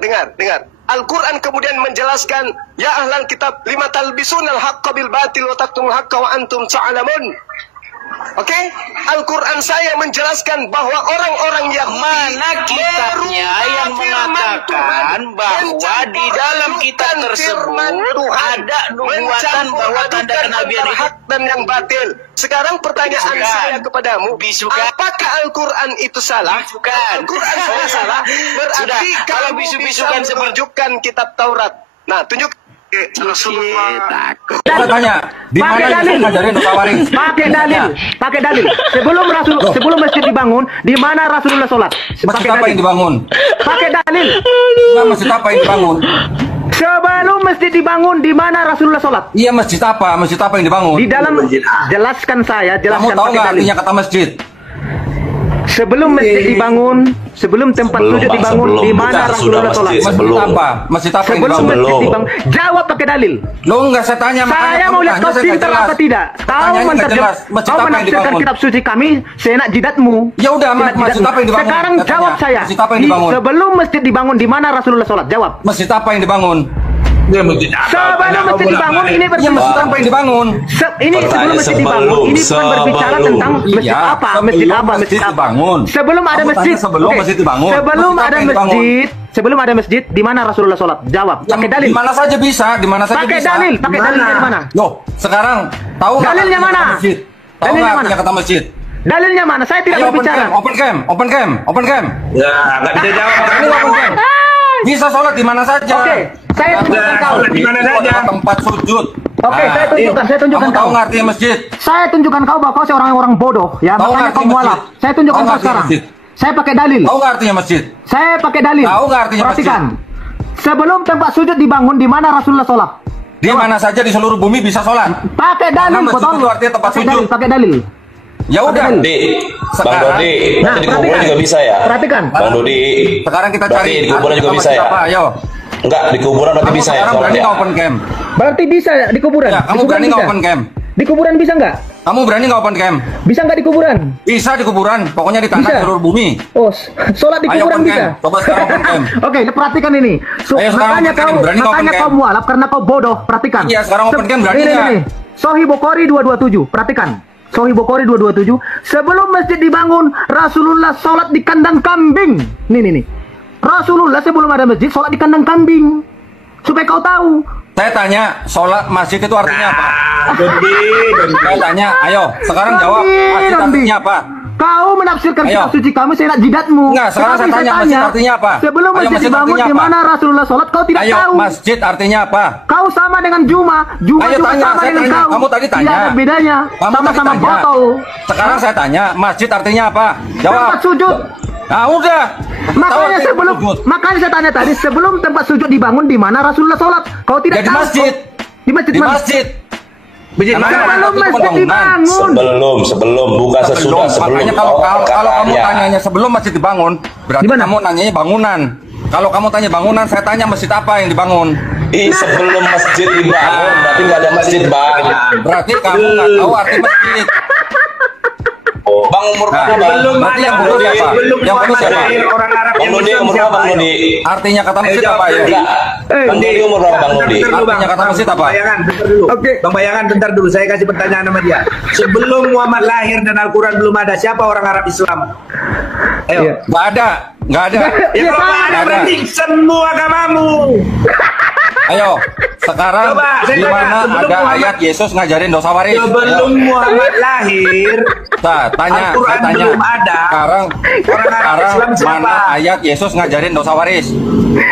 Al-Quran kemudian menjelaskan, ya ahlal kitab, lima talbisunal haqqa bil batil wa taktumul haqqa wa antum ta'lamun. Oke? Al-Quran saya menjelaskan bahwa orang-orang yang mana kitabnya yang mengatakan bahwa di dalam kitab tersebut ada nubuatan bahwa tanda kenabian itu hak dan yang batil. Sekarang pertanyaan saya kepadamu, apakah Al-Quran itu salah? Al-Quran salah. Berarti kalau bisu-bisukan menunjukkan kitab Taurat. Nah, tunjuk. Saya tanya, di mana yang ngajarin Kawarin? Pakai dalil. Sebelum masjid dibangun, di mana Rasulullah sholat? Masjid apa yang dibangun? Pakai dalil. Masjid apa yang dibangun? Sebelum masjid dibangun, di mana Rasulullah sholat? Iya, masjid apa? Masjid apa yang dibangun? Di dalam, jelaskan Kamu tahu nggak artinya kata masjid? Sebelum masjid dibangun, sebelum tempat sujud dibangun, di mana Rasulullah sholat? Masjid apa? Masjid apa yang dibangun? Masjid dibangun. Jawab pakai dalil. Lo enggak, saya tanya. Saya mau lihat kau pintar apa tidak. Kau menafsirkan kitab suci kami seenak jidatmu. Ya udah, masjid apa yang dibangun? Sekarang jawab saya. Masjid apa yang dibangun? Sebelum masjid dibangun, di mana Rasulullah sholat? Jawab. Masjid apa yang dibangun? Sebelum masjid dibangun, ini ya masjid apa yang dibangun? Ini sebelum masjid dibangun, ini bukan berbicara tentang masjid apa, masjid apa. Sebelum ada masjid, sebelum masjid dibangun, sebelum ada masjid, di mana Rasulullah sholat? Jawab. Pakai dalil. Di mana saja bisa, di mana saja bisa. Pakai dalil dari mana? Loh, sekarang tahu nggak dalilnya mana? Tahu nggak artinya kata masjid? Dalilnya mana? Saya tidak berbicara. Open cam. Ya, nggak bisa jawab. Open cam. Bisa sholat di mana saja. Oke, saya tunjukkan kau. Di mana saja? Tempat sujud. Oke, saya tunjukkan kau. Tahu nggak artinya masjid? Saya tunjukkan kau bahwa kau seorang bodoh, ya. Makanya kau mualaf. Saya tunjukkan kau sekarang. Saya pakai dalil. Tahu nggak artinya masjid? Saya pakai dalil. Tahu nggak artinya masjid? Perhatikan. Sebelum tempat sujud dibangun, di mana Rasulullah sholat? Di mana saja di seluruh bumi bisa sholat. Pakai dalil. Masjid itu artinya tempat sujud. Pakai dalil. Ya udah. Bang Dodi, nanti di kuburan juga bisa ya. Perhatikan. Bang Dodi. Sekarang kita cari di kuburan juga bisa ya. Ayo. Enggak, di kuburan berarti bisa ya. Sekarang berani nggak open cam? Berarti bisa di kuburan. Ya, kamu berani nggak open cam? Di kuburan bisa nggak? Kamu berani nggak open cam? Bisa nggak di kuburan? Bisa di kuburan, pokoknya di tanah Bisa? seluruh bumi. Oh, sholat di Ayo kuburan open bisa? cam, coba sekarang open cam. Oke, perhatikan ini. Ayo sekarang Makanya open cam, berani nggak open kau cam? mualaf karena kau bodoh. Perhatikan. Iya, sekarang open cam, berani Ini, nggak? nih. Sahih Bukhari 227. Perhatikan. Sahih Bukhari 227. Sebelum masjid dibangun, Rasulullah sholat di kandang kambing. Nih. Rasulullah sebelum ada masjid sholat di kandang kambing. Supaya kau tahu. Saya tanya, sholat masjid itu artinya apa? Saya tanya, ayo sekarang jawab, masjid artinya apa? Kau menafsirkan Ayo. kitab suci kamu, saya nak jidatmu. Enggak, sekarang saya tanya, masjid artinya apa? Sebelum Ayo, masjid masjid dibangun, artinya di apa? mana Rasulullah sholat, kau tidak Ayo, tahu. masjid artinya apa? Kau sama dengan Juma Ayo juga tanya, sama saya dengan tanya. kau. Kamu tadi tanya. Tidak ada bedanya. Kamu tadi Sama-sama tanya. botol. Sekarang saya tanya, masjid artinya apa? Jawab. Tempat sujud. Nah, udah. Makanya saya tanya tadi, sebelum tempat sujud dibangun, di mana Rasulullah sholat? Kau tidak Ya, di tahu. masjid. Di masjid Di mana? masjid. Sebelum masjid dibangun. Sebelum, bukan sesudah, sebelum. Makanya kalau kamu Makanya. tanyanya sebelum masjid dibangun, berarti Di mana? kamu nanyanya bangunan. Kalau kamu tanya bangunan, saya tanya masjid apa yang dibangun. Sebelum masjid dibangun, berarti nggak ada masjid, Bang. Berarti kamu nggak tahu arti masjid. Bang, umur berapa, Bang? Berarti yang bodoh siapa? Yang bodoh siapa? Bang Nudi, umur berapa, Bang Nudi? Artinya kata masjid apa ya? Enggak. Bang Nudi umur berapa, Bang Nudi? Artinya kata masjid apa? Bayangan, bentar dulu. Oke. Bang Bayangan, bentar dulu. Saya kasih pertanyaan sama dia. Sebelum Muhammad lahir dan Al-Quran belum ada, siapa orang Arab Islam? Ayo. Iya. Nggak ada. Nggak ada. Ya kalau nggak ada, berarti semua agamamu. Ayo, sekarang Coba, saya di tanya, mana sebelum ada Muhammad- ayat Yesus ngajarin dosa waris? Sebelum Muhammad lahir, Nah, tanya, Al-Quran saya tanya. belum ada. Sekarang Orang Arab Islam siapa? mana ayat Yesus ngajarin dosa waris?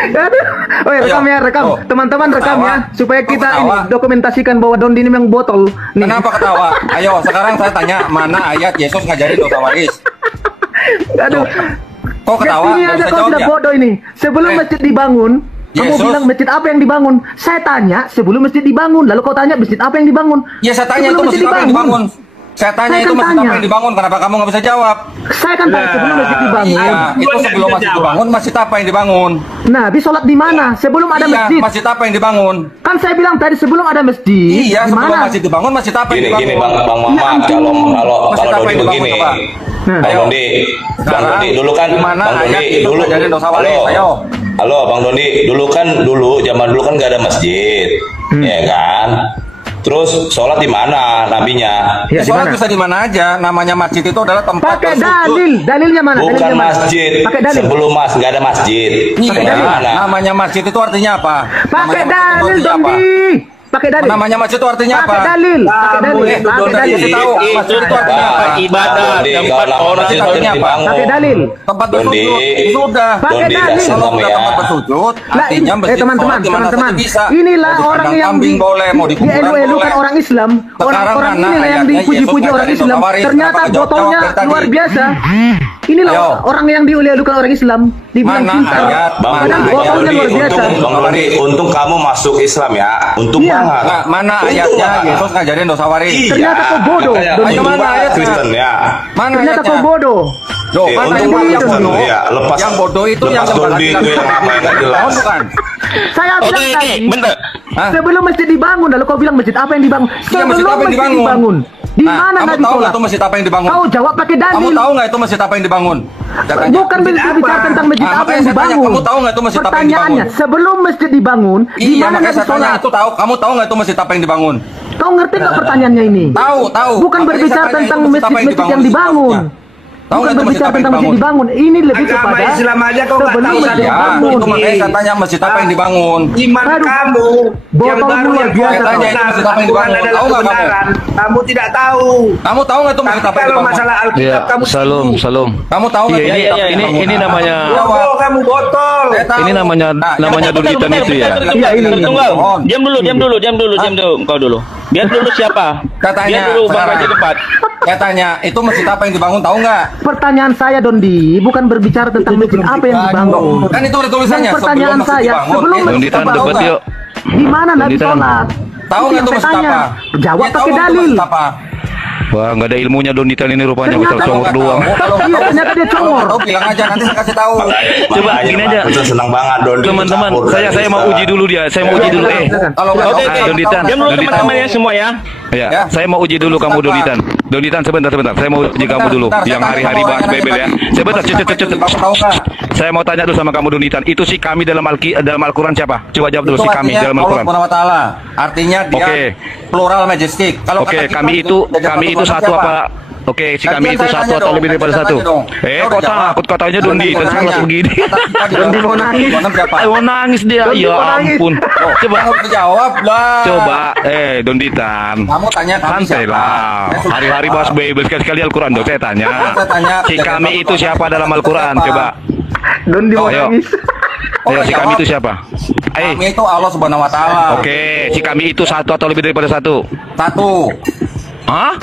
Aduh. Oh ya, rekam Ayo. ya, rekam. Oh. Teman-teman rekam Ketawa. ya, supaya Oh, kita ketawa. ini dokumentasikan bahwa Dondi ini memang botol. Nih. Kenapa ketawa? Ayo, sekarang saya tanya, mana ayat Yesus ngajarin dosa waris? Aduh. Kok ketawa? Ini Nggak aja bisa kau jawab sudah ya? bodoh ini. Sebelum masjid dibangun, kamu Yesus. bilang masjid apa yang dibangun? Saya tanya sebelum masjid dibangun, lalu kau tanya masjid apa yang dibangun? Ya saya tanya Sebelum itu masjid apa yang dibangun? Saya tanya Saya itu kan masjid apa tanya. yang dibangun? Kenapa kamu nggak bisa jawab? Saya kan tanya sebelum masjid dibangun. Iya, itu sebelum masjid dibangun, masjid apa yang dibangun? Nabi sholat di mana? Sebelum ada Iya, masjid. masjid apa yang dibangun? Kan saya bilang tadi sebelum ada masjid. Iya, di sebelum mana? masjid dibangun, masjid apa yang Gini, dibangun? Bang Muhammad, kalau Masjid apa Dodi yang dibangun, begini. coba? Bang Ayo. Dodi, Bang Sekarang, Dodi dulu kan, di mana Bang ayat Dodi Yesus dulu. ngajarin dosa waris? Halo, Ayo. halo, Bang Dodi, zaman dulu kan nggak ada masjid, ya kan? Terus sholat di mana nabinya? Ya, di Sholat mana? bisa di mana aja. Namanya masjid itu adalah tempat Pakai bersujud. dalil. Dalilnya mana? Bukan Dalilnya mana? masjid. Pakai dalil. Sebelum nggak ada masjid. Iya, Gimana? namanya masjid itu artinya apa? Pakai Namanya masjid itu dalil, artinya apa? Dondi. Pakai dalil. Namanya masjid itu artinya apa? Pakai dalil. Pakai dalil. itu Pakai Dondi. dalil. Kasih tahu masjid itu artinya apa? Ibadah tempat orang Masjid artinya apa? Pakai dalil. Tempat Dondi. bersujud. Sudah. Pakai Dondi, dalil. kasih Kalau tahu sudah ya. tempat bersujud, Lah, artinya masjid teman-teman, sholat di mana teman-teman. saja bisa. Inilah Mau di orang kandang yang kambing boleh, mau di kuburan dielu-elukan boleh. orang Islam. Sekarang Orang-orang mana inilah yang ayatnya dipuji-puji Yesus orang ngajarin Islam. dosa waris? Ternyata Kenapa nggak botolnya jawab dari luar tadi? biasa. Inilah Ayo. orang yang dielu-elukan orang Islam. Dibilang Mana cinta. ayat? Bang Mana Padahal ayat? botolnya luar biasa. Bang Dodi, untung kamu masuk Islam ya. Untung Iya. banget. Nah, mana Untung ayatnya banget. Yesus ngajarin dosa waris? Iya. Ternyata kau bodoh, Makanya Dondi. Ayo, untung mana banget ayatnya? Kristen ya. Mana Ternyata ayatnya? kau bodoh. Loh, Eh, mana untung yang banget bodoh? Kristen ya. Lepas Yang bodoh itu yang lepas Dondi itu yang apa yang nggak jelas. Oh, bukan. Saya bilang tadi, Hah? sebelum masjid dibangun, lalu kau bilang masjid apa yang dibangun? Iya, Sebelum masjid apa yang masjid dibangun? dibangun. Di Nah, mana kamu Nabi tahu nggak sholat? itu masjid apa yang dibangun? Kau jawab pakai Kamu dalil. tahu nggak itu masjid apa yang dibangun? Katanya. Bukan berbicara tentang masjid Nah, apa makanya yang saya tanya, dibangun. kamu tahu nggak itu masjid apa yang Pertanyaannya, dibangun? sebelum masjid dibangun, di Iya, mana makanya Nabi saya tanya sholat? itu tahu. Kamu tahu nggak itu masjid apa yang dibangun? Kau ngerti nggak pertanyaannya ini? Tahu, tahu. Bukan Makanya berbicara saya tanya tentang itu masjid apa masjid-masjid yang dibangun. Tahu Bukan nggak itu masjid berbicara apa yang tentang masjid dibangun? dibangun. Ini lebih Agama kepada Islam aja kau nggak sebelum tahu masjid saja. Ya, dibangun. itu makanya saya tanya masjid apa yang dibangun. Iman Aduh. kamu yang Botol baru luar yang biasa. kau Tanya itu benar, masjid apa yang Al-Quran dibangun. adalah Tahu nggak kamu? kebenaran. Kamu tidak tahu. Kamu tahu nggak itu masjid Tapi apa yang kalau dibangun? masalah Alkitab kamu Salam. Kamu tahu nggak Iya, itu masjid apa yang ini dibangun? namanya Botol, kamu botol. Saya tahu. ini namanya Nah, dulitan itu ya. Iya, ini. Tunggal. Diam dulu engkau dulu. Biar dulu siapa? Katanya, Biar dulu Bang sekarang. Raja Depat. Saya tanya, itu masjid apa yang dibangun tahu nggak? Pertanyaan saya Dondi bukan berbicara tentang masjid apa yang dibangun. Kan itu ada tulisannya. Dan pertanyaan sebelum masjid saya, dibangun. sebelum Itu masjid Dunditan tahu debat nggak? yuk. Di mana Nabi Dunditan. sholat? Tahu Itu nggak yang itu saya masjid tanya. apa? Jawab Ya, tahu pakai nggak itu dalil. masjid apa? Wah, nggak ada ilmunya Donditan ini rupanya, bisa congor doang. Iya, ternyata dia congor. Tahu bilang aja, nanti saya kasih tahu. Coba gini aja. Senang banget Dondi. Teman-teman, saya mau uji dulu dia. Saya mau uji dulu. Kalau Oke, Donditan. diam dulu teman-teman ya semua ya. Ya, saya mau uji dulu kamu Donditan. Donditan sebentar. Saya mau uji kamu dulu. Yang hari-hari bahas Bible ya. Sebentar, cepet. Saya mau tanya dulu sama kamu Donditan. Itu si kami dalam Al-Quran siapa? Coba jawab dulu si kami dalam Al-Quran. Allah SWT. Artinya dia plural majestic. Kalau Oke, kami itu satu apa? Oke, si kami itu satu atau lebih daripada satu? Kok takut katanya Dondi dan salah begini. Dondi mau nangis. Mau nangis dia. Ya ampun. Coba jawab lah. Coba, Donditan. Kamu tanya kami santai lah. Hari-hari bahas Bible sekali Al-Quran dong. Saya tanya. Si kami itu siapa dalam Al-Quran? Coba. Dondi mau nangis. Ayo, si kami itu siapa? Kami itu Allah Subhanahu Wa Taala. Oke, si kami itu satu atau lebih daripada satu? Satu. Hah?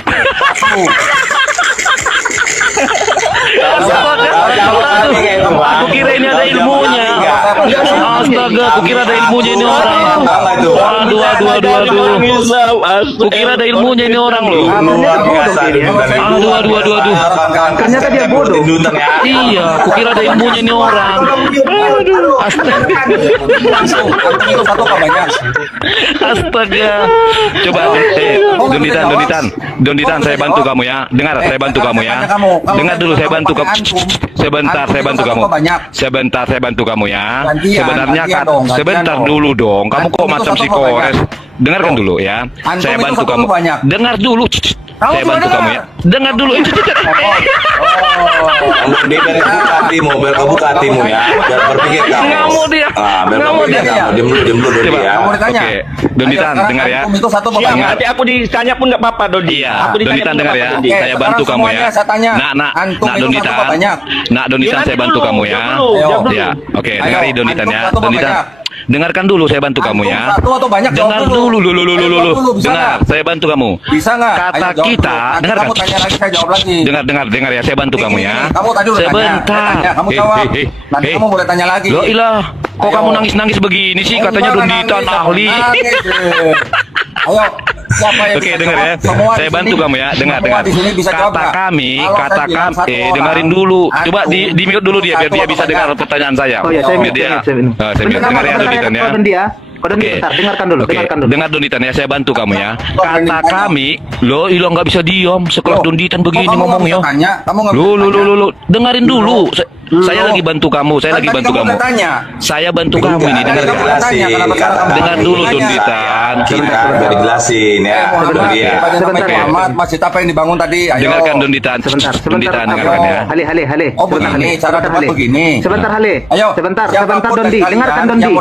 Satu. Aku kira ini ada ilmunya. Astaga, aku kira ada ilmunya ini orang. Waduh. Aku kira ada ilmunya ini orang loh. Aduh. Ternyata dia bodoh. Iya, aku kira ada ilmunya ini orang. Astaga. Coba, Donditan, saya bantu kamu ya. Dengar, saya bantu kamu ya. Dengar dulu, saya bantu kamu. Sebentar, saya bantu kamu. Sebentar, saya bantu kamu ya. Sebenarnya kan, sebentar dulu dong. Kamu kok macam si Kores? Dengarkan dulu ya. Saya bantu kamu. Dengar dulu. Saya bantu kamu ya. Dengar dulu. Dia dari hatimu, berkebuka hatimu ya. Biar berpikir kamu. Nggak mau dia. Nggak mau dia. Diam dulu Dondi ya. Oke, Donditan, dengar ya. Siap, nanti aku ditanya pun nggak apa-apa Dondi. Iya, Donditan dengar ya. Saya bantu kamu ya. Nak Donditan, saya bantu kamu ya. Ya, oke, dengari Donditan ya. Donditan. Dengarkan dulu, saya bantu kamu ya. Dengar dulu. Dengar, saya bantu kamu. Bisa nggak? Kata kita, dengarkan. Kamu tanya lagi, saya jawab lagi. Dengar ya, saya bantu kamu ya. Kamu tadi udah sebentar. tanya. Kamu jawab. Nanti kamu boleh tanya lagi. Loh ilah, kok kamu nangis begini sih? Katanya Donditan ahli. Ayo, siapa yang Oke, dengar ya. Saya bantu kamu ya. Dengar. Kata kami, dengarin dulu. Coba di mute dulu dia biar dia bisa dengar pertanyaan saya. Oh ya, saya mute. Dengar ya Donditan ya. Oke, dengarkan dulu. Dengar Donditan ya, saya bantu kamu ya. Kata kami, lo ilah nggak bisa diam. Sekelas Donditan begini ngomongnya. Lo, dengarin dulu. Saya lagi bantu kamu. Saya bantu kamu ini. Dengar dulu Donditan. Kita udah dijelasin ya. Muhammad, masjid apa yang dibangun tadi? Dengarkan Donditan. Donditan, dengarkan ya. Hale. Oh begini, cara debat begini. Sebentar Hale. Ayo, sebentar Dondi. Dengarkan Dondi.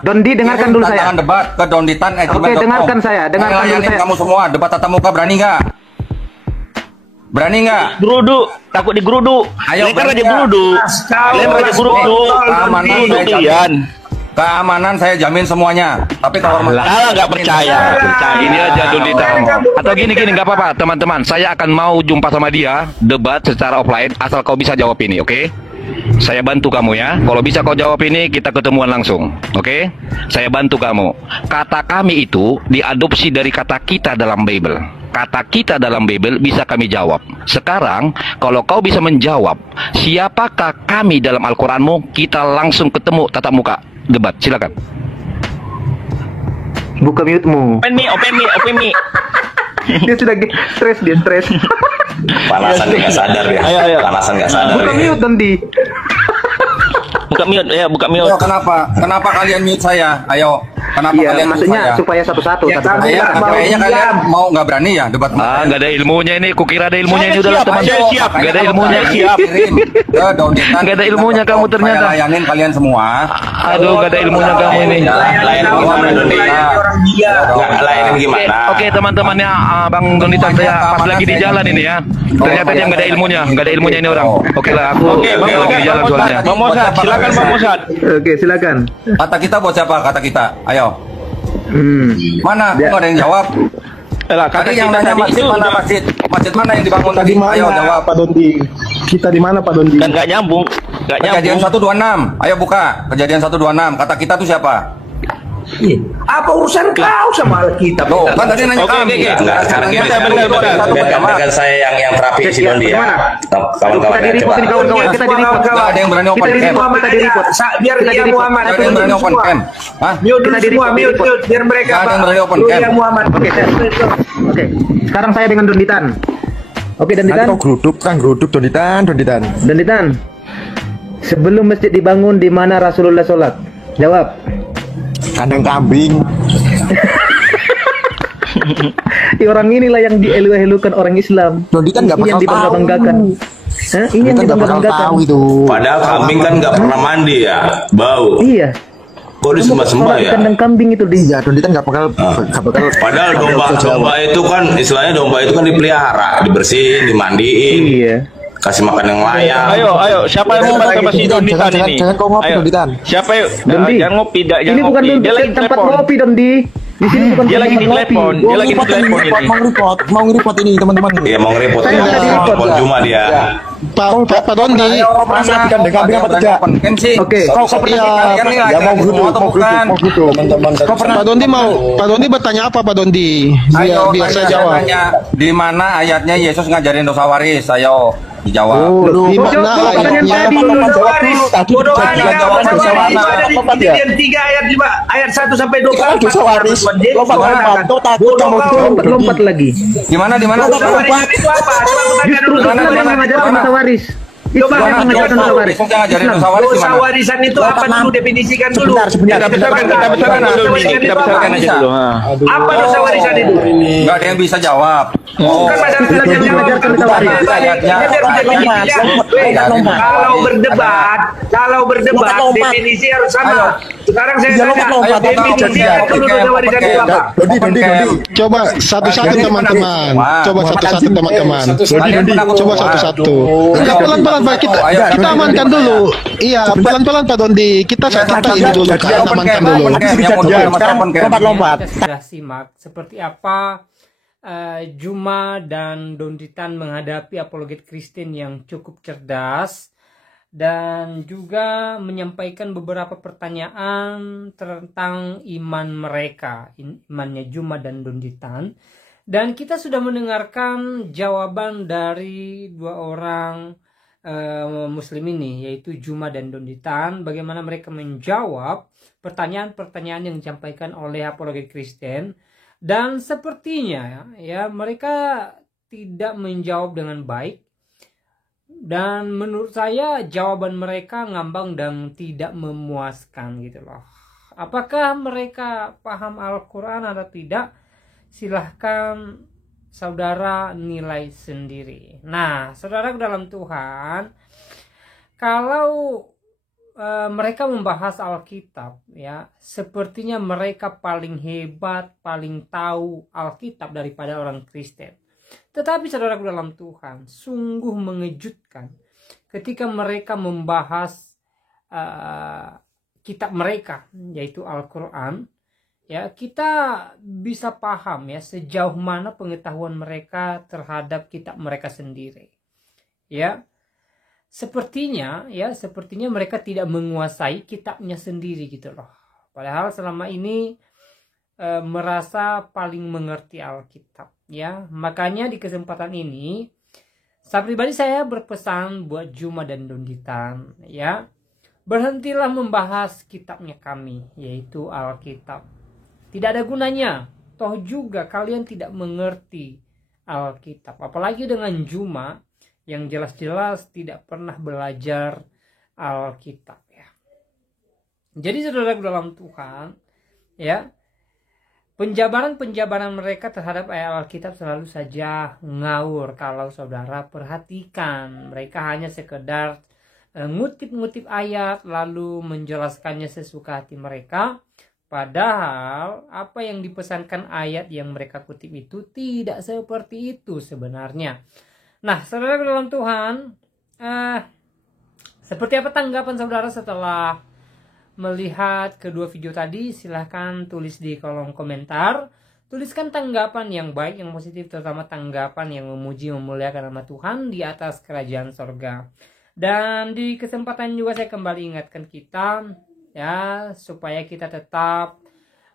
Dondi, dengarkan dulu saya. Debat ke Donditan. Oke, dengarkan saya. Dengarkan dulu saya. Kamu semua debat tatap muka, berani nggak? Berani nggak? Geruduk, takut digeruduk. Ayo, lempar aja geruduk. Keamanan saya jamin semuanya. Tapi kalau nggak percaya. Ini aja Donditan. Atau gini nggak apa-apa teman-teman. Saya akan mau jumpa sama dia debat secara offline asal kau bisa jawab ini, oke? Saya bantu kamu ya. Kalau bisa kau jawab ini, kita ketemuan langsung, oke? Saya bantu kamu. Kata kami itu diadopsi dari kata kita dalam Bible. Kata kita dalam Bible bisa kami jawab. Sekarang, kalau kau bisa menjawab, siapakah kami dalam Al-Quranmu, kita langsung ketemu tatap muka. Debat, silakan. Buka mute-mu. Open me. Dia sudah stres. Panasan nggak sadar ya. Ayo. Panasan nggak sadar. Buka mute Dondi. Buka mute. Ayo, kenapa kalian mute saya? Ayo. Kenapa kalian maksudnya supaya satu-satu. Kayaknya kalian mau nggak berani ya debat? Nggak ada ilmunya ini. Kukira ada ilmunya ini udahlah teman. Siap. Nggak ada ilmunya. Nggak ada ilmunya kamu ternyata. Layanin kalian semua. Aduh, nggak ada ilmunya kamu ini. Layanin gimana Donditan? Layanin gimana? Oke, teman-temannya Bang Donditan, saya pas lagi di jalan ini ya. Ternyata dia nggak ada ilmunya ini orang. Oke lah, aku lagi di jalan soalnya. Bang Mosad, silakan Bang Mosad. Oke, silakan. Kata kita buat siapa? Kata kita. Ayo. Mana? Kok ada yang jawab? Tadi yang nanya masjid mana masjid? Masjid mana yang dibangun tadi? Ayo jawab. Pak Dondi. Kita di mana Pak Dondi? Kan nggak nyambung. Kejadian 126. Ayo buka. Kejadian 126. Kata kita tuh siapa? Apa urusan kau sama Alkitab? Loh, kan tadi nanya kami. Enggak, sekarang gini. Biarkan saya yang terapi si Dondi ya. Kawan-kawan ya, coba. Kita di report. Nggak ada yang berani open cam. Biar dia Muhammad. Nggak ada yang berani open cam. Hah? Kita di report. Biar mereka. Nggak ada yang berani open cam. Muhammad. Oke. Sekarang saya dengan Donditan. Oke, Donditan. Nanti kau geruduk Donditan. Donditan. Sebelum masjid dibangun, di mana Rasulullah sholat? Jawab. Kandang kambing. Orang inilah yang dielu-elukan orang Islam. Donditan nggak bakal yang dibangga-banggakan. Ini yang dibangga-banggakan. Padahal kambing kan nggak pernah mandi ya, bau. Iya. Kok disembah-sembah ya? Kandang kambing itu dia. Ya, Donditan nggak bakal. Padahal domba itu kan istilahnya domba itu kan dipelihara, dibersihin, dimandiin. Iya. Kasih makan yang layak. Ayo, siapa yang mau sama si Donditan ini? Jangan kau ngopi, Donditan. Siapa yuk? Dondi. Jangan ngopi, jangan Ini bukan ngopi. Dia lagi tempat telepon. ngopi, Dondi. Di sini bukan Dia lagi tempat di ngopi. telepon. Dia lagi di telepon ini. Mau nge-report ini teman-teman. Iya mau nge-report Saya nggak di-report. telepon cuma dia. Pak Dondi. Masa kandang kambing apa tidak? Oke. Kau pernah ya mau geruduk. Teman-teman. Pak Dondi bertanya apa Pak Dondi? Biar saya jawab. Di mana ayatnya Yesus ngajarin dosa waris? Ayo dijawab. Di mana ayatnya? Kejadian 3 ayat 1 sampai 24. Dosa waris. Lompat lagi. Di mana? Dosa waris itu apa? Justru Islam yang mengajarkan dosa waris. Islam yang mengajarkan dosa waris. Dosa warisan itu apa dulu, definisikan dulu. Kita besarkan dulu ini. Kita besarkan aja dulu. Apa dosa warisan itu? Nggak ada yang bisa jawab. Bukan masalah yang mengajarkan dosa waris. Kalau berdebat definisi harus sama. Sekarang saya tanya, definisi dulu dosa warisan itu apa? Dondi. Coba satu-satu teman-teman. Coba satu-satu teman-teman. Coba satu-satu. Pelan-pelan Pak, kita amankan dulu. Iya, pelan-pelan Pak Dondi. Kita ini dulu, kita amankan dulu. Lompat. Sudah simak seperti apa Juma dan Donditan menghadapi apologet Kristen yang cukup cerdas dan juga menyampaikan beberapa pertanyaan tentang iman mereka, imannya Juma dan Donditan. Dan kita sudah mendengarkan jawaban dari dua orang Muslim ini, yaitu Juma dan Donditan, bagaimana mereka menjawab pertanyaan-pertanyaan yang disampaikan oleh apologet Kristen. Dan sepertinya ya mereka tidak menjawab dengan baik, dan menurut saya jawaban mereka ngambang dan tidak memuaskan gitu loh. Apakah mereka paham Al-Quran atau tidak? Silahkan saudara nilai sendiri. Nah, saudara dalam Tuhan, kalau mereka membahas Alkitab ya, sepertinya mereka paling hebat, paling tahu Alkitab daripada orang Kristen. Tetapi saudara dalam Tuhan, sungguh mengejutkan ketika mereka membahas kitab mereka, yaitu Al-Quran. Ya, kita bisa paham ya sejauh mana pengetahuan mereka terhadap kitab mereka sendiri. Ya, sepertinya mereka tidak menguasai kitabnya sendiri gitu loh. Padahal selama ini merasa paling mengerti Alkitab. Ya, makanya di kesempatan ini, saya pribadi saya berpesan buat Juma dan Donditan, ya, berhentilah membahas kitabnya kami, yaitu Alkitab. Tidak ada gunanya, toh juga kalian tidak mengerti Alkitab. Apalagi dengan Juma yang jelas-jelas tidak pernah belajar Alkitab ya. Jadi saudara dalam Tuhan, ya, penjabaran mereka terhadap ayat Alkitab selalu saja ngawur kalau saudara perhatikan. Mereka hanya sekedar ngutip-ngutip ayat lalu menjelaskannya sesuka hati mereka. Padahal apa yang dipesankan ayat yang mereka kutip itu tidak seperti itu sebenarnya. Nah, saudara dalam Tuhan, seperti apa tanggapan saudara setelah melihat kedua video tadi? Silahkan tulis di kolom komentar. Tuliskan tanggapan yang baik, yang positif, terutama tanggapan yang memuji, memuliakan nama Tuhan di atas kerajaan sorga. Dan di kesempatan juga saya kembali ingatkan kita, ya, supaya kita tetap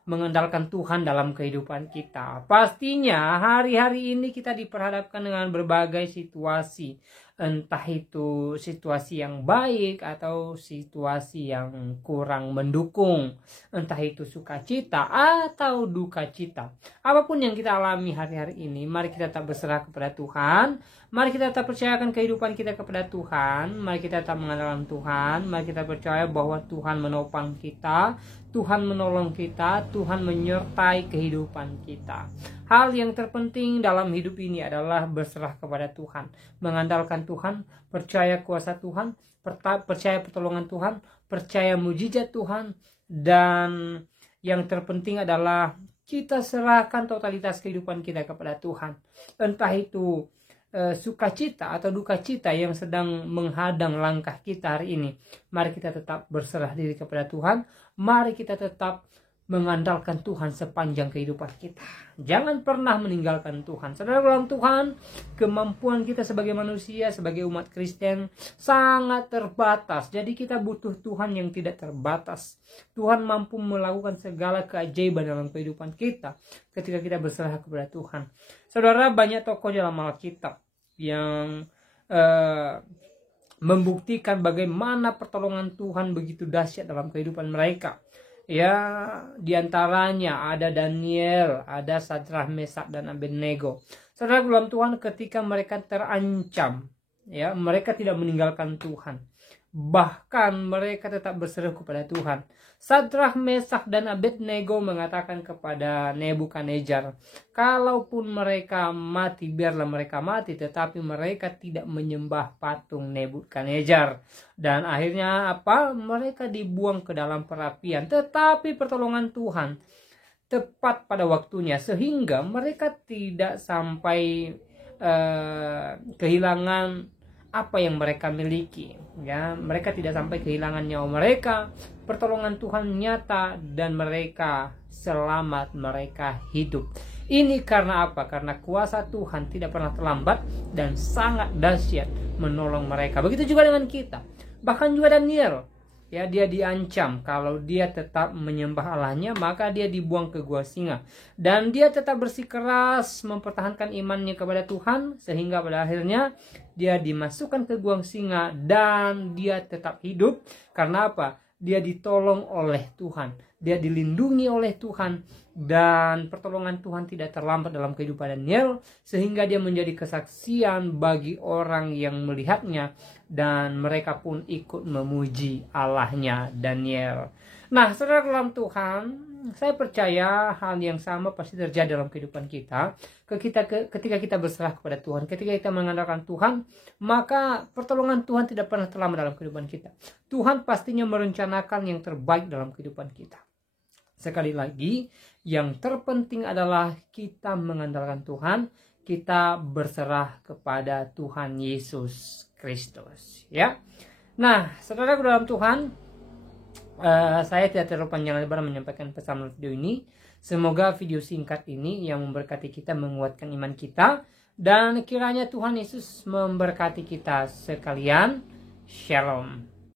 mengandalkan Tuhan dalam kehidupan kita. Pastinya hari-hari ini kita diperhadapkan dengan berbagai situasi, entah itu situasi yang baik atau situasi yang kurang mendukung, entah itu sukacita atau duka cita. Apapun yang kita alami hari-hari ini, mari kita tetap berserah kepada Tuhan, mari kita tetap percayakan kehidupan kita kepada Tuhan, mari kita tetap mengandalkan Tuhan, mari kita percaya bahwa Tuhan menopang kita, Tuhan menolong kita, Tuhan menyertai kehidupan kita. Hal yang terpenting dalam hidup ini adalah berserah kepada Tuhan, mengandalkan Tuhan, percaya kuasa Tuhan, percaya pertolongan Tuhan, percaya mujizat Tuhan, dan yang terpenting adalah kita serahkan totalitas kehidupan kita kepada Tuhan. Entah itu sukacita atau duka cita yang sedang menghadang langkah kita hari ini, mari kita tetap berserah diri kepada Tuhan, mari kita tetap mengandalkan Tuhan sepanjang kehidupan kita. Jangan pernah meninggalkan Tuhan. Saudara dalam Tuhan, kemampuan kita sebagai manusia, sebagai umat Kristen sangat terbatas. Jadi kita butuh Tuhan yang tidak terbatas. Tuhan mampu melakukan segala keajaiban dalam kehidupan kita ketika kita berserah kepada Tuhan. Saudara, banyak tokoh dalam Alkitab yang membuktikan bagaimana pertolongan Tuhan begitu dahsyat dalam kehidupan mereka. Ya, diantaranya ada Daniel, ada Sadrah, Mesak, dan Abednego. Saudara dalam Tuhan, ketika mereka terancam, ya, mereka tidak meninggalkan Tuhan. Bahkan mereka tetap berseru kepada Tuhan. Sadrah, Mesak, dan Abednego mengatakan kepada Nebukadnezar, kalaupun mereka mati, biarlah mereka mati, tetapi mereka tidak menyembah patung Nebukadnezar. Dan akhirnya apa? Mereka dibuang ke dalam perapian. Tetapi pertolongan Tuhan tepat pada waktunya, sehingga mereka tidak sampai kehilangan apa yang mereka miliki, ya, mereka tidak sampai kehilangan nyawa mereka. Pertolongan Tuhan nyata dan mereka selamat, mereka hidup. Ini karena apa? Karena kuasa Tuhan tidak pernah terlambat dan sangat dahsyat menolong mereka. Begitu juga dengan kita. Bahkan juga Daniel, ya, dia diancam kalau dia tetap menyembah Allahnya, maka dia dibuang ke gua singa. Dan dia tetap bersikeras mempertahankan imannya kepada Tuhan, sehingga pada akhirnya dia dimasukkan ke gua singa dan dia tetap hidup. Karena apa? Dia ditolong oleh Tuhan, dia dilindungi oleh Tuhan, dan pertolongan Tuhan tidak terlambat dalam kehidupan Daniel, sehingga dia menjadi kesaksian bagi orang yang melihatnya, dan mereka pun ikut memuji Allahnya Daniel. Nah, saudara dalam Tuhan, saya percaya hal yang sama pasti terjadi dalam kehidupan kita. Ketika kita berserah kepada Tuhan, ketika kita mengandalkan Tuhan, maka pertolongan Tuhan tidak pernah terlambat dalam kehidupan kita. Tuhan pastinya merencanakan yang terbaik dalam kehidupan kita. Sekali lagi, yang terpenting adalah kita mengandalkan Tuhan, kita berserah kepada Tuhan Yesus Kristus, ya. Nah, saudara dalam Tuhan, saya tidak terlalu panjang lebar menyampaikan pesan video ini. Semoga video singkat ini yang memberkati kita, menguatkan iman kita, dan kiranya Tuhan Yesus memberkati kita sekalian. Shalom.